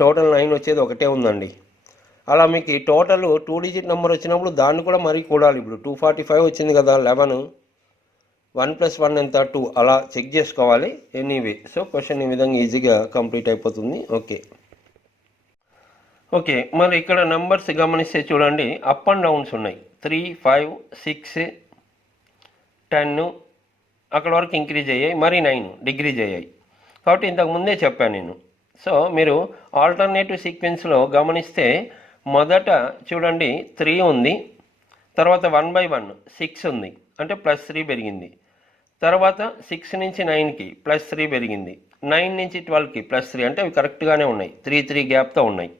టోటల్ 9 వచ్చేది ఒకటే ఉందండి. అలా మీకు టోటల్ 2 డిజిట్ నెంబర్ వచ్చినప్పుడు దాన్ని కూడా మరీ కూడాలి. ఇప్పుడు 245 వచ్చింది కదా, 11 1 + 1 ఎంత 2, అలా చెక్ చేసుకోవాలి. ఎనీవే, సో క్వశ్చన్ ఈ విధంగా ఈజీగా కంప్లీట్ అయిపోతుంది. ఓకే, మరి ఇక్కడ నెంబర్స్ గమనిస్తే చూడండి, అప్ అండ్ డౌన్స్ ఉన్నాయి. 3 5 6 10 అక్కడ వరకు ఇంక్రీజ్ అయ్యాయి, మరి 9 డిక్రీజ్ అయ్యాయి. కాబట్టి ఇంతకు ముందే చెప్పాను నేను. సో మీరు ఆల్టర్నేటివ్ సీక్వెన్స్లో గమనిస్తే మొదట చూడండి 3 ఉంది, తర్వాత 1/1 6 ఉంది, అంటే +3 పెరిగింది. తర్వాత 6 నుంచి 9కి +3 పెరిగింది, 9 నుంచి 12కి +3, అంటే అవి కరెక్ట్గానే ఉన్నాయి, 3 గ్యాప్తో ఉన్నాయి,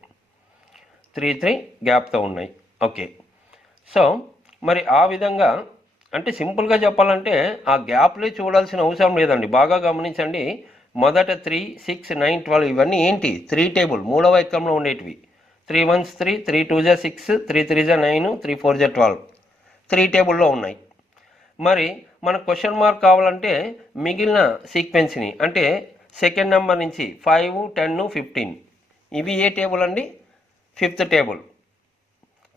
3 గ్యాప్తో ఉన్నాయి. ఓకే, సో మరి ఆ విధంగా అంటే సింపుల్గా చెప్పాలంటే ఆ గ్యాప్లే చూడాల్సిన అవసరం లేదండి. బాగా గమనించండి, మొదట 3, 6, 9, 12 ఇవన్నీ ఏంటి? 3 టేబుల్, 3వ ఎక్కంలో ఉండేటివి. 3 1s 3, 3 2s 6, 3 3s 9, 3 4s 12, 3 టేబుల్లో ఉన్నాయి. మరి మన క్వశ్చన్ మార్క్ కావాలంటే మిగిలిన సీక్వెన్స్ని, అంటే సెకండ్ నెంబర్ నుంచి 5, 10, 15 ఇవి ఏ టేబుల్ అండి? 5th table.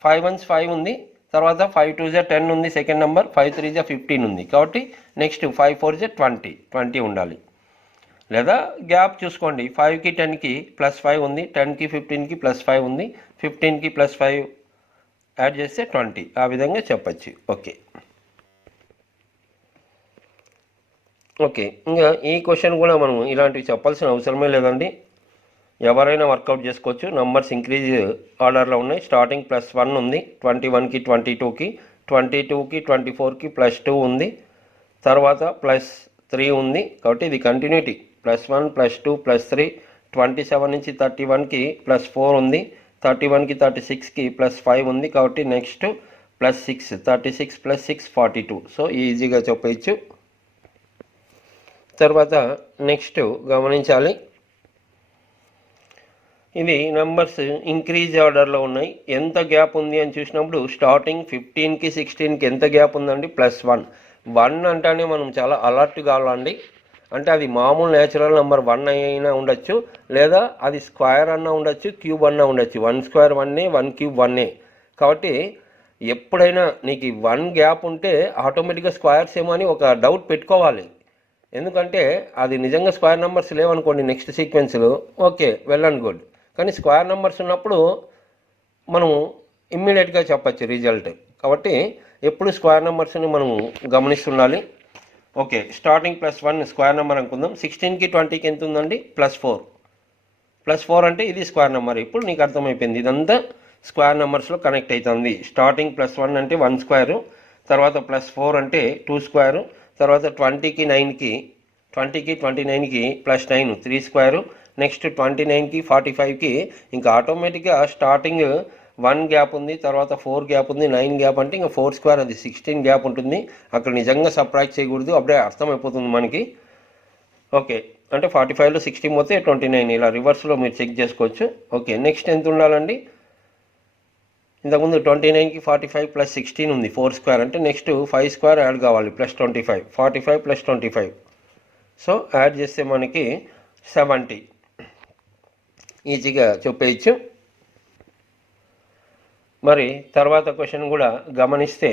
5 1s 5 ఉంది, తర్వాత 5 2s 10 ఉంది సెకండ్ నెంబర్, 5 3s 15 ఉంది. కాబట్టి నెక్స్ట్ 5 4s 20 ఉండాలి. లేదా గ్యాప్ చూసుకోండి, 5కి 10కి +5 ఉంది, 10కి 15కి +5 ఉంది, 15కి +5 యాడ్ చేస్తే 20, ఆ విధంగా చెప్పచ్చు. ఓకే ఓకే ఇంకా ఈ క్వశ్చన్ కూడా మనం ఇలాంటివి చెప్పాల్సిన అవసరమే లేదండి, ఎవరైనా వర్కౌట్ చేసుకోవచ్చు. నంబర్స్ ఇంక్రీజ్ ఆర్డర్లో ఉన్నాయి. స్టార్టింగ్ +1 ఉంది, 21కి 22కి, 22కి 24కి +2 ఉంది, తర్వాత +3 ఉంది. కాబట్టి ఇది కంటిన్యూటీ, +1 +2 +3. 27 నుంచి 31కి +4 ఉంది, 31కి 36కి +5 ఉంది. కాబట్టి నెక్స్ట్ +6, 36 + 6 42. సో ఈజీగా చెప్పచ్చు. తర్వాత నెక్స్ట్ గమనించాలి, ఇవి నెంబర్స్ ఇంక్రీజ్ ఆర్డర్లో ఉన్నాయి. ఎంత గ్యాప్ ఉంది అని చూసినప్పుడు స్టార్టింగ్ 15కి 16కి ఎంత గ్యాప్ ఉందండి? +1. 1 అంటేనే మనం చాలా అలర్ట్ కావాలండి. అంటే అది మామూలు న్యాచురల్ నెంబర్ 1 అయినా ఉండొచ్చు, లేదా అది స్క్వేర్ అన్నా ఉండొచ్చు, క్యూబ్ అన్నా ఉండొచ్చు. 1 స్క్వేర్ 1, 1 క్యూబ్ 1. కాబట్టి ఎప్పుడైనా నీకు 1 గ్యాప్ ఉంటే ఆటోమేటిక్గా స్క్వేర్స్ ఏమో అని ఒక డౌట్ పెట్టుకోవాలి. ఎందుకంటే అది నిజంగా స్క్వేర్ నెంబర్స్ లేవనుకోండి నెక్స్ట్ సీక్వెన్స్లో, ఓకే వెల్ అండ్ గుడ్. కానీ స్క్వేర్ నెంబర్స్ ఉన్నప్పుడు మనం ఇమ్మీడియట్గా చెప్పచ్చు రిజల్ట్. కాబట్టి ఎప్పుడు స్క్వేర్ నెంబర్స్ని మనం గమనిస్తుండాలి. ఓకే, స్టార్టింగ్ +1 స్క్వేర్ నెంబర్ అనుకుందాం. 16కి 20కి ఎంత ఉందండి? +4. +4 అంటే ఇది స్క్వేర్ నెంబర్. ఇప్పుడు నీకు అర్థమైపోయింది, ఇదంతా స్క్వేర్ నెంబర్స్లో కనెక్ట్ అవుతుంది. స్టార్టింగ్ +1 అంటే 1 స్క్వేరు, తర్వాత +4 అంటే 2 స్క్వేరు, తర్వాత 20కి 9కి 29కి +9 3 స్క్వేరు, నెక్స్ట్ 29కి 45కి ఇంకా ఆటోమేటిక్గా స్టార్టింగ్ 1 గ్యాప్ ఉంది, తర్వాత 4 గ్యాప్ ఉంది, 9 గ్యాప్ అంటే ఇంకా 4 స్క్వేర్, అది 16 గ్యాప్ ఉంటుంది. అక్కడ నిజంగా సబ్ట్రాక్ట్ చేయకూడదు, అప్పుడే అర్థమైపోతుంది మనకి. ఓకే, అంటే 45లో 16 పోతే 29, ఇలా రివర్స్లో మీరు చెక్ చేసుకోవచ్చు. ఓకే, నెక్స్ట్ ఎంత ఉండాలండి? ఇంతకుముందు 29కి 45 + 16 ఉంది, 4 స్క్వేర్, అంటే నెక్స్ట్ 5 స్క్వేర్ యాడ్ కావాలి, +25, 45 + 25. సో యాడ్ చేస్తే మనకి 70, ఈజీగా చెప్పేయచ్చు. మరి తర్వాత క్వశ్చన్ కూడా గమనిస్తే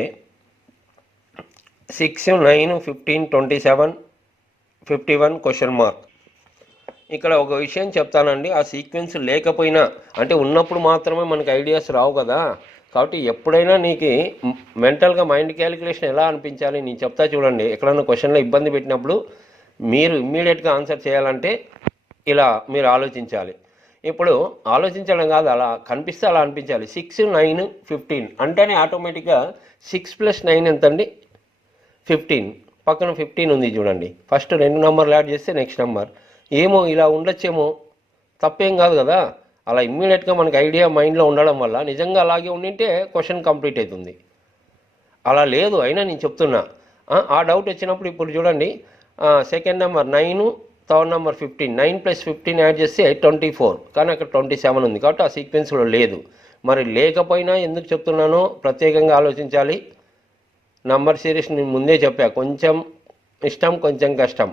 6, 9, 15, 27, 51 క్వశ్చన్ మార్క్. ఇక్కడ ఒక విషయం చెప్తానండి, ఆ సీక్వెన్స్ లేకపోయినా అంటే ఉన్నప్పుడు మాత్రమే మనకి ఐడియాస్ రావు కదా. కాబట్టి ఎప్పుడైనా నీకు మెంటల్గా మైండ్ క్యాలిక్యులేషన్ ఎలా అనిపించాలి నేను చెప్తా చూడండి. ఎక్కడన్నా క్వశ్చన్లో ఇబ్బంది పెట్టినప్పుడు మీరు ఇమ్మీడియట్గా ఆన్సర్ చేయాలంటే ఇలా మీరు ఆలోచించాలి. ఇప్పుడు ఆలోచించడం కాదు, అలా కనిపిస్తే అలా అనిపించాలి. 6, 9, 15 అంటేనే ఆటోమేటిక్గా 6 + 9 ఎంతండి? 15. పక్కన 15 ఉంది చూడండి. ఫస్ట్ 2 నెంబర్లు యాడ్ చేస్తే నెక్స్ట్ నెంబర్. ఏమో ఇలా ఉండొచ్చేమో, తప్పేం కాదు కదా. అలా ఇమ్మీడియట్గా మనకి ఐడియా మైండ్లో ఉండడం వల్ల నిజంగా అలాగే ఉండింటే క్వశ్చన్ కంప్లీట్ అవుతుంది. అలా లేదు, అయినా నేను చెప్తున్నా. ఆ డౌట్ వచ్చినప్పుడు ఇప్పుడు చూడండి, second number 9, third number 15, 9 + 15 add చేస్తే 24, కానీ అక్కడ 27 ఉంది. కాబట్టి ఆ సీక్వెన్స్లో లేదు. మరి లేకపోయినా ఎందుకు చెప్తున్నానో ప్రత్యేకంగా ఆలోచించాలి. నంబర్ సిరీస్ నేను ముందే చెప్పా, కొంచెం ఇష్టం కొంచెం కష్టం.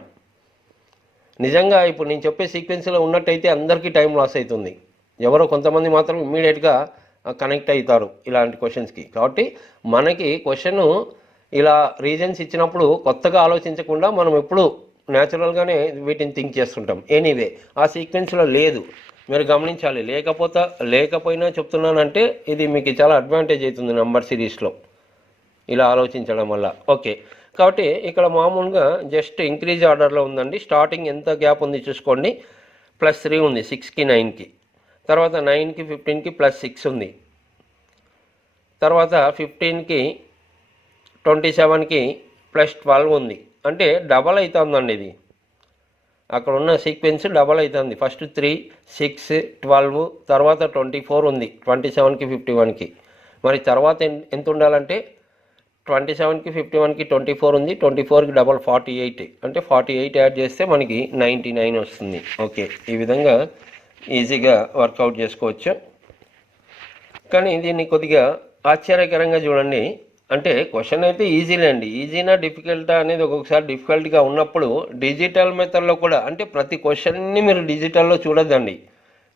నిజంగా ఇప్పుడు నేను చెప్పే సీక్వెన్స్లో ఉన్నట్టయితే అందరికీ టైం లాస్ అవుతుంది. ఎవరో కొంతమంది మాత్రం ఇమ్మీడియట్గా కనెక్ట్ అవుతారు ఇలాంటి క్వశ్చన్స్కి. కాబట్టి మనకి క్వశ్చన్ ఇలా రీజన్స్ ఇచ్చినప్పుడు కొత్తగా ఆలోచించకుండా మనం ఎప్పుడు న్యాచురల్గానే వీటిని థింక్ చేస్తుంటాం. ఎనీవే ఆ సీక్వెన్స్లో లేదు, మీరు గమనించాలి. లేకపోయినా చెప్తున్నానంటే ఇది మీకు చాలా అడ్వాంటేజ్ అవుతుంది నంబర్ సిరీస్లో ఇలా ఆలోచించడం వల్ల. ఓకే, కాబట్టి ఇక్కడ మామూలుగా జస్ట్ ఇంక్రీజ్ ఆర్డర్లో ఉందండి. స్టార్టింగ్ ఎంత గ్యాప్ ఉంది చూసుకోండి. +3 ఉంది 6కి 9కి, తర్వాత 9కి 15కి +6 ఉంది, తర్వాత 15కి 27కి +12 ఉంది. అంటే డబల్ అవుతుందండి ఇది. అక్కడ ఉన్న సీక్వెన్స్ డబల్ అవుతుంది. ఫస్ట్ 3, 6, 12, తర్వాత 24 ఉంది 27కి 51కి. మరి తర్వాత ఎంత ఉండాలంటే 27కి 51కి 24 ఉంది, 24కి డబల్ 48, అంటే 48 యాడ్ చేస్తే మనకి 99 వస్తుంది. ఓకే, ఈ విధంగా ఈజీగా వర్కౌట్ చేసుకోవచ్చు. కానీ దీన్ని కొద్దిగా ఆశ్చర్యకరంగా చూడండి. అంటే క్వశ్చన్ అయితే ఈజీలే అండి. ఈజీనా డిఫికల్టా అనేది ఒక్కొక్కసారి డిఫికల్ట్గా ఉన్నప్పుడు డిజిటల్ మెథడ్లో కూడా, అంటే ప్రతి క్వశ్చన్ని మీరు డిజిటల్లో చూడొద్దండి.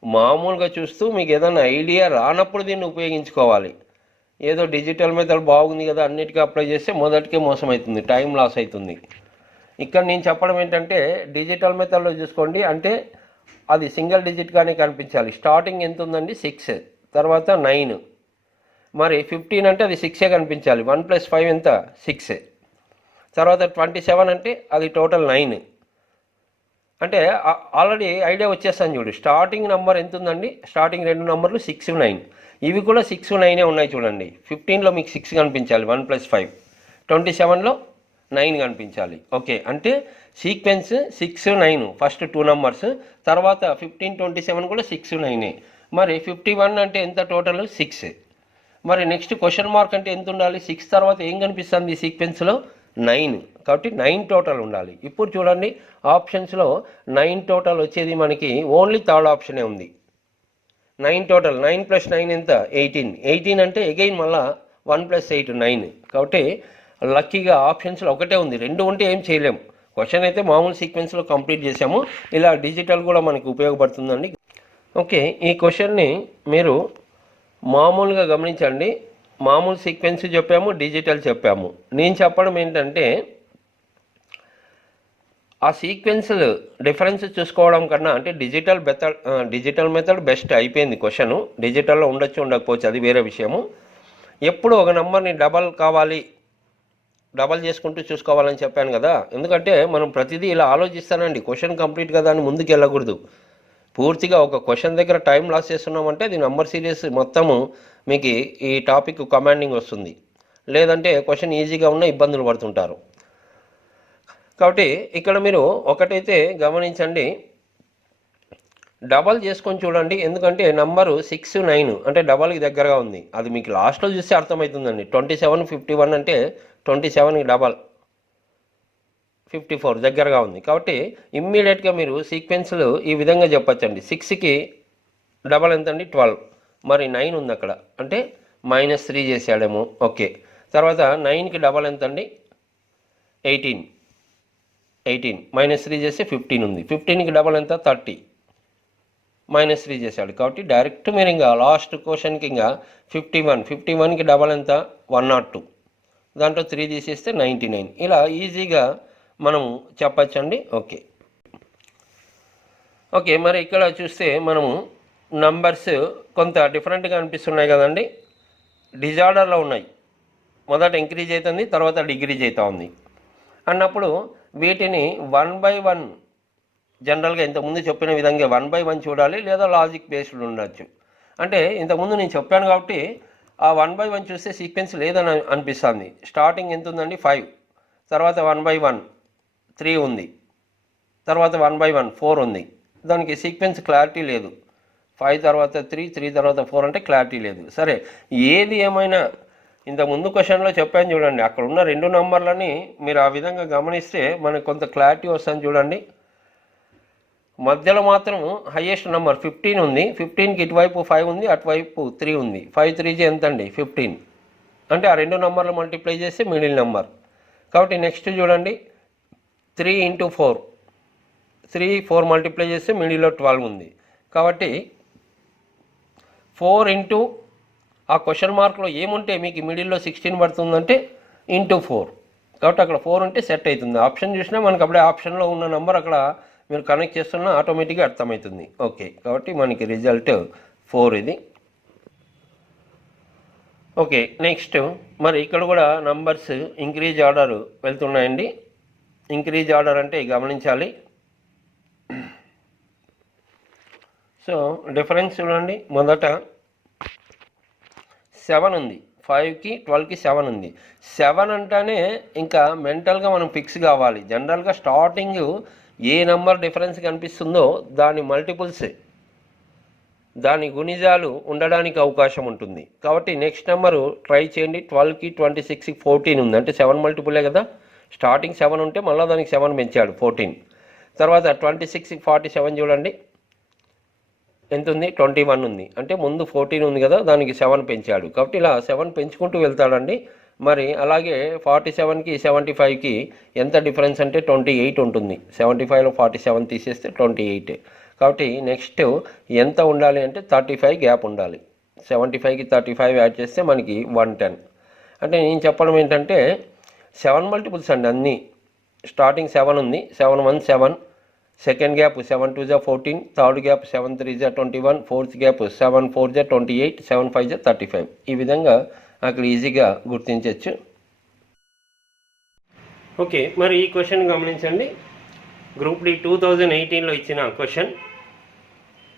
మామూలుగా చూస్తూ మీకు ఏదైనా ఐడియా రానప్పుడు దీన్ని ఉపయోగించుకోవాలి. ఏదో డిజిటల్ మెథడ్ బాగుంది కదా అన్నిటికీ అప్లై చేస్తే మొదటికే మోసం అవుతుంది, టైం లాస్ అవుతుంది. ఇక్కడ నేను చెప్పడం ఏంటంటే డిజిటల్ మెథడ్లో చూసుకోండి. అంటే అది సింగిల్ డిజిట్గానే కనిపించాలి. స్టార్టింగ్ ఎంత ఉందండి 6, తర్వాత 9, మరి 15 అంటే అది 6 కనిపించాలి. 1 + 5 ఎంత 6, తర్వాత 27 అంటే అది టోటల్ 9. అంటే ఆల్రెడీ ఐడియా వచ్చేస్తాను చూడు. స్టార్టింగ్ నెంబర్ ఎంత ఉందండి, స్టార్టింగ్ 2 నెంబర్లు 6, 9. ఇవి కూడా 6, 9 ఉన్నాయి చూడండి. 15లో మీకు 6 కనిపించాలి, 1 + 5. 27లో 9 కనిపించాలి. ఓకే, అంటే సీక్వెన్స్ 6, 9 ఫస్ట్ 2 నెంబర్స్, తర్వాత 15, 27 కూడా 6, 9. మరి 51 అంటే ఎంత టోటల్ 6. మరి నెక్స్ట్ క్వశ్చన్ మార్క్ అంటే ఎంత ఉండాలి, 6 తర్వాత ఏం కనిపిస్తుంది ఈ సీక్వెన్స్లో 9. కాబట్టి 9 టోటల్ ఉండాలి. ఇప్పుడు చూడండి ఆప్షన్స్లో 9 టోటల్ వచ్చేది మనకి ఓన్లీ థర్డ్ ఆప్షనే ఉంది. 9 టోటల్, 9 + 9 ఎంత 18. 18 అంటే అగైన్ మళ్ళీ 1 + 8 9. కాబట్టి లక్కీగా ఆప్షన్స్లో ఒకటే ఉంది. 2 ఉంటే ఏం చేయలేము. క్వశ్చన్ అయితే మామూలు సీక్వెన్స్లో కంప్లీట్ చేసాము. ఇలా డిజిటల్ కూడా మనకి ఉపయోగపడుతుందండి. ఓకే, ఈ క్వశ్చన్ని మీరు మామూలుగా గమనించండి. మామూలు సీక్వెన్స్ చెప్పాము, డిజిటల్ చెప్పాము. నేను చెప్పడం ఏంటంటే ఆ సీక్వెన్స్లు డిఫరెన్స్ చూసుకోవడం కన్నా, అంటే డిజిటల్ మెథడ్ బెస్ట్ అయిపోయింది. క్వశ్చను డిజిటల్లో ఉండొచ్చు ఉండకపోవచ్చు, అది వేరే విషయము. ఎప్పుడు ఒక నెంబర్ని డబల్ చేసుకుంటూ చూసుకోవాలని చెప్పాను కదా. ఎందుకంటే మనం ప్రతిదీ ఇలా ఆలోచిస్తానండి. క్వశ్చన్ కంప్లీట్ కదా అని ముందుకు వెళ్ళకూడదు. పూర్తిగా ఒక క్వశ్చన్ దగ్గర టైం లాస్ చేస్తున్నామంటే అది నెంబర్ సిరీస్ మొత్తము మీకు ఈ టాపిక్ కమాండింగ్ వస్తుంది. లేదంటే క్వశ్చన్ ఈజీగా ఉన్న ఇబ్బందులు పడుతుంటారు. కాబట్టి ఇక్కడ మీరు ఒకటైతే గమనించండి, డబల్ చేసుకొని చూడండి. ఎందుకంటే నంబరు 6, 9 అంటే డబల్కి దగ్గరగా ఉంది. అది మీకు లాస్ట్లో చూస్తే అర్థమవుతుందండి. 27, 51 అంటే 27కి డబల్ 54 దగ్గరగా ఉంది. కాబట్టి ఇమ్మీడియట్గా మీరు సీక్వెన్స్లు ఈ విధంగా చెప్పచ్చండి. 6కి డబల్ ఎంతండి 12, మరి 9 ఉంది అక్కడ, అంటే -3 చేసాడేమో. ఓకే, తర్వాత 9కి డబల్ ఎంతండి 18, -3 చేస్తే 15 ఉంది. 15కి డబల్ ఎంత 30, -3 చేశాడు. కాబట్టి డైరెక్ట్ మీరు ఇంకా లాస్ట్ క్వశ్చన్కి ఇంకా 51కి డబల్ ఎంత 102, దాంట్లో 3 తీసేస్తే 99. ఇలా ఈజీగా మనం చెప్పచ్చండి. ఓకే, మరి ఇక్కడ చూస్తే మనము నంబర్స్ కొంత డిఫరెంట్గా అనిపిస్తున్నాయి కదండి. డిజార్డర్లో ఉన్నాయి. మొదట ఇంక్రీజ్ అవుతుంది, తర్వాత డిక్రీజ్ అవుతూ ఉంది అన్నప్పుడు వీటిని 1 by 1 జనరల్గా ఇంతకుముందు చెప్పిన విధంగా 1 by 1 చూడాలి, లేదా లాజిక్ బేస్డ్ ఉండొచ్చు. అంటే ఇంతకుముందు నేను చెప్పాను కాబట్టి ఆ 1 by 1 చూస్తే సీక్వెన్స్ లేదని అనిపిస్తుంది. స్టార్టింగ్ ఎంత ఉందండి 5, తర్వాత 1 by 1 3 ఉంది, తర్వాత 1 by 1 4 ఉంది. దానికి సీక్వెన్స్ క్లారిటీ లేదు. 5 తర్వాత 3, 3 తర్వాత 4 అంటే క్లారిటీ లేదు. సరే, ఏది ఏమైనా ఇంతకుముందు క్వశ్చన్లో చెప్పాను చూడండి. అక్కడ ఉన్న 2 నంబర్లని మీరు ఆ విధంగా గమనిస్తే మనకు కొంత క్లారిటీ వస్తుంది చూడండి. మధ్యలో మాత్రం హైయెస్ట్ నెంబర్ 15 ఉంది. 15కి ఇటువైపు 5 ఉంది, అటువైపు 3 ఉంది. 5 3 ఎంత అండి 15, అంటే ఆ 2 నంబర్లు మల్టిప్లై చేస్తే మిడిల్ నెంబర్. కాబట్టి నెక్స్ట్ చూడండి 3 × 4, 3 4 మల్టిప్లై చేస్తే మిడిల్లో 12 ఉంది. కాబట్టి 4 ఇంటూ ఆ క్వశ్చన్ మార్క్లో ఏముంటే మీకు మిడిల్లో 16 పడుతుందంటే × 4. కాబట్టి అక్కడ 4 ఉంటే సెట్ అవుతుంది. ఆప్షన్ చూసినా మనకు అప్పుడే ఆప్షన్లో ఉన్న నెంబర్ అక్కడ మీరు కనెక్ట్ చేస్తున్నా ఆటోమేటిక్గా అర్థమవుతుంది. ఓకే, కాబట్టి మనకి రిజల్ట్ 4 ఇది. ఓకే, నెక్స్ట్ మరి ఇక్కడ కూడా నంబర్స్ ఇంక్రీజ్ ఆర్డర్ వెళ్తున్నాయండి. ఇంక్రీజ్ ఆర్డర్ అంటే గమనించాలి. సో డిఫరెన్స్ చూడండి, మొదట 7 ఉంది, 5కి 12కి 7 ఉంది. 7 అంటేనే ఇంకా మెంటల్గా మనం ఫిక్స్ కావాలి. జనరల్గా స్టార్టింగ్ ఏ నెంబర్ డిఫరెన్స్ కనిపిస్తుందో దాని మల్టిపుల్స్, దాని గుణిజాలు ఉండడానికి అవకాశం ఉంటుంది. కాబట్టి నెక్స్ట్ నెంబరు ట్రై చేయండి. 12కి 26కి 14 ఉంది, అంటే 7 మల్టిపులే కదా. స్టార్టింగ్ 7 ఉంటే మళ్ళీ దానికి 7 పెంచాడు, 14. తర్వాత 26కి 47 చూడండి ఎంత ఉంది, 21 ఉంది, అంటే ముందు 14 ఉంది కదా, దానికి 7 పెంచాడు. కాబట్టి ఇలా 7 పెంచుకుంటూ వెళ్తాడండి. మరి అలాగే 47కి 75కి ఎంత డిఫరెన్స్ అంటే 28 ఉంటుంది. 75లో 47 తీసేస్తే 28. కాబట్టి నెక్స్ట్ ఎంత ఉండాలి అంటే 35 గ్యాప్ ఉండాలి. 75కి 35 యాడ్ చేస్తే మనకి 110. అంటే నేను చెప్పడం ఏంటంటే 7 మల్టిపుల్స్ అండి అన్నీ. స్టార్టింగ్ 7 ఉంది, 7 1 7, second gap 7 2 14, third gap 7 3 21, fourth gap 7 4 28, 7 5 35. ఈ విధంగా అక్కడ ఈజీగా గుర్తించవచ్చు. ఓకే, మరి ఈ క్వశ్చన్ గమనించండి. గ్రూప్ డి 2018లో ఇచ్చిన క్వశ్చన్.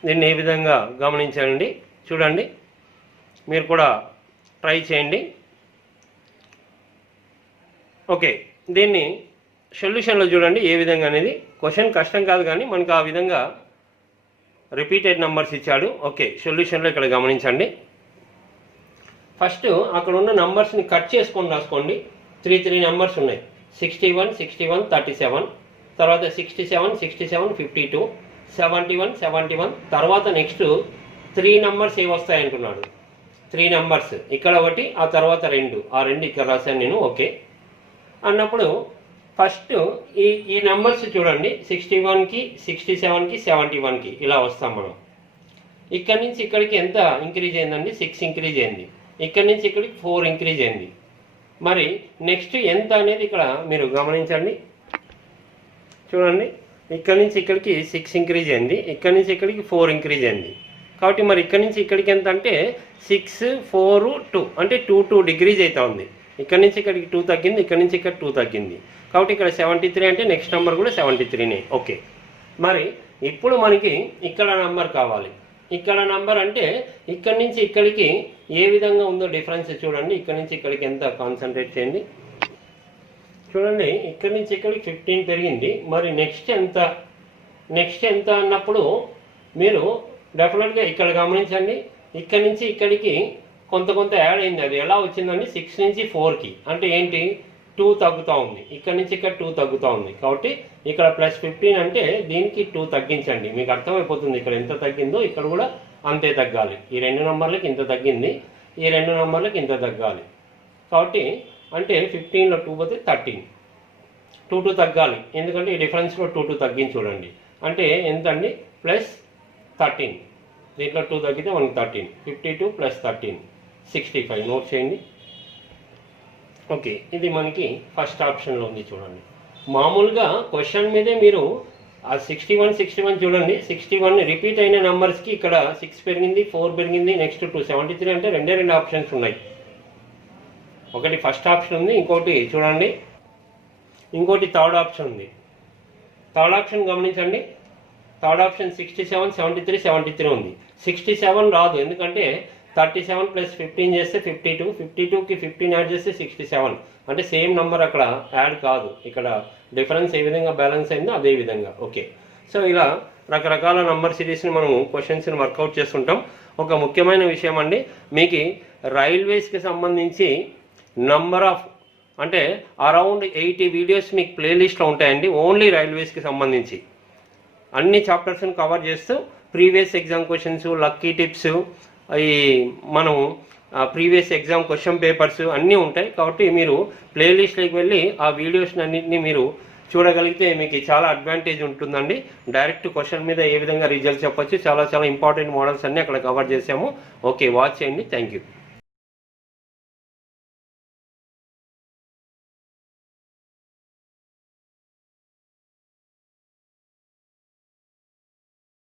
దీన్ని ఏ విధంగా గమనించండి, చూడండి, మీరు కూడా ట్రై చేయండి. ఓకే, దీన్ని సొల్యూషన్లో చూడండి ఏ విధంగా అనేది. క్వశ్చన్ కష్టం కాదు, కానీ మనకు ఆ విధంగా రిపీటెడ్ నెంబర్స్ ఇచ్చాడు. ఓకే, సొల్యూషన్లో ఇక్కడ గమనించండి. ఫస్ట్ అక్కడ ఉన్న నెంబర్స్ని కట్ చేసుకొని రాసుకోండి. 3 నెంబర్స్ ఉన్నాయి. 61 61 37, తర్వాత 67 67 52, 71 71. తర్వాత నెక్స్ట్ 3 నెంబర్స్ ఏ వస్తాయి అంటున్నాడు. 3 నెంబర్స్ ఇక్కడ ఒకటి, ఆ తర్వాత 2, ఆ 2 ఇక్కడ రాశాను నేను. ఓకే అన్నప్పుడు ఫస్ట్ ఈ నెంబర్స్ చూడండి. 61కి 67కి 71కి ఇలా వస్తాం మనం. ఇక్కడి నుంచి ఇక్కడికి ఎంత ఇంక్రీజ్ అయిందండి, 6 ఇంక్రీజ్ అయింది. ఇక్కడి నుంచి ఇక్కడికి 4 ఇంక్రీజ్ అయింది. మరి నెక్స్ట్ ఎంత అనేది ఇక్కడ మీరు గమనించండి. చూడండి, ఇక్కడి నుంచి ఇక్కడికి 6 ఇంక్రీజ్ అయింది, ఇక్కడి నుంచి ఇక్కడికి 4 ఇంక్రీజ్ అయింది. కాబట్టి మరి ఇక్కడి నుంచి ఇక్కడికి ఎంత అంటే 6 4 2, అంటే 2 డిగ్రీస్ అవుతా ఉంది. ఇక్కడి నుంచి ఇక్కడికి 2 తగ్గింది, ఇక్కడి నుంచి ఇక్కడ 2 తగ్గింది. కాబట్టి ఇక్కడ 73 అంటే నెక్స్ట్ నెంబర్ కూడా 73నే. ఓకే, మరి ఇప్పుడు మనకి ఇక్కడ నెంబర్ కావాలి. ఇక్కడ నెంబర్ అంటే ఇక్కడి నుంచి ఇక్కడికి ఏ విధంగా ఉందో డిఫరెన్స్ చూడండి. ఇక్కడి నుంచి ఇక్కడికి ఎంత కాన్సన్ట్రేట్ చేయండి. చూడండి, ఇక్కడి నుంచి ఇక్కడికి 15 పెరిగింది. మరి నెక్స్ట్ ఎంత అన్నప్పుడు మీరు డెఫినెట్గా ఇక్కడ గమనించండి. ఇక్కడి నుంచి ఇక్కడికి కొంత యాడ్ అయింది. అది ఎలా వచ్చిందండి, 6 నుంచి 4కి, అంటే ఏంటి 2 తగ్గుతూ ఉంది. ఇక్కడ నుంచి ఇక్కడ 2 తగ్గుతూ ఉంది. కాబట్టి ఇక్కడ +15 అంటే దీనికి 2 తగ్గించండి. మీకు అర్థమైపోతుంది ఇక్కడ ఎంత తగ్గిందో ఇక్కడ కూడా అంతే తగ్గాలి. ఈ 2 నెంబర్లకి ఇంత తగ్గింది, ఈ 2 నెంబర్లకి ఇంత తగ్గాలి. కాబట్టి అంటే 15లో 2 పోతే 13, 2 తగ్గాలి. ఎందుకంటే ఈ డిఫరెన్స్లో 2 తగ్గించి చూడండి. అంటే ఎంత అండి, +13. దీంట్లో 2 తగ్గితే మనకి 13. 52 + 13 65. నోట్ చేయండి. ఓకే, ఇది మనకి ఫస్ట్ ఆప్షన్లో ఉంది. చూడండి, మామూలుగా క్వశ్చన్ మీదే మీరు ఆ 61 చూడండి. 61 రిపీట్ అయిన నెంబర్స్కి ఇక్కడ 6 పెరిగింది, 4 పెరిగింది, నెక్స్ట్ 2 73 అంటే 2 ఆప్షన్స్ ఉన్నాయి. ఒకటి ఫస్ట్ ఆప్షన్ ఉంది, ఇంకోటి చూడండి, ఇంకోటి థర్డ్ ఆప్షన్ ఉంది. థర్డ్ ఆప్షన్ గమనించండి. థర్డ్ ఆప్షన్ 67 73 73 ఉంది. 67 రాదు, ఎందుకంటే 37 + 15 చేస్తే 52, 52కి 15 యాడ్ చేస్తే 67, అంటే సేమ్ నెంబర్ అక్కడ యాడ్ కాదు. ఇక్కడ డిఫరెన్స్ ఏ విధంగా బ్యాలెన్స్ అయిందో అదే విధంగా. ఓకే, సో ఇలా రకరకాల నంబర్ సిరీస్ని మనము క్వశ్చన్స్ని వర్కౌట్ చేస్తుంటాం. ఒక ముఖ్యమైన విషయం అండి, మీకు రైల్వేస్కి సంబంధించి నంబర్ ఆఫ్ అంటే అరౌండ్ 80 వీడియోస్ మీకు ప్లేలిస్ట్లో ఉంటాయండి. ఓన్లీ రైల్వేస్కి సంబంధించి అన్ని చాప్టర్స్ని కవర్ చేస్తూ previous exam questions, lucky tips, ఈ మనం ప్రీవియస్ ఎగ్జామ్ క్వశ్చన్ పేపర్స్ అన్నీ ఉంటాయి. కాబట్టి మీరు ప్లేలిస్ట్లోకి వెళ్ళి ఆ వీడియోస్ అన్నింటినీ మీరు చూడగలిగితే మీకు చాలా అడ్వాంటేజ్ ఉంటుందండి. డైరెక్ట్ క్వశ్చన్ మీద ఏ విధంగా రిజల్ట్ చెప్పొచ్చు, చాలా ఇంపార్టెంట్ మోడల్స్ అన్నీ అక్కడ కవర్ చేసాము. ఓకే, వాచ్ చేయండి. Thank you.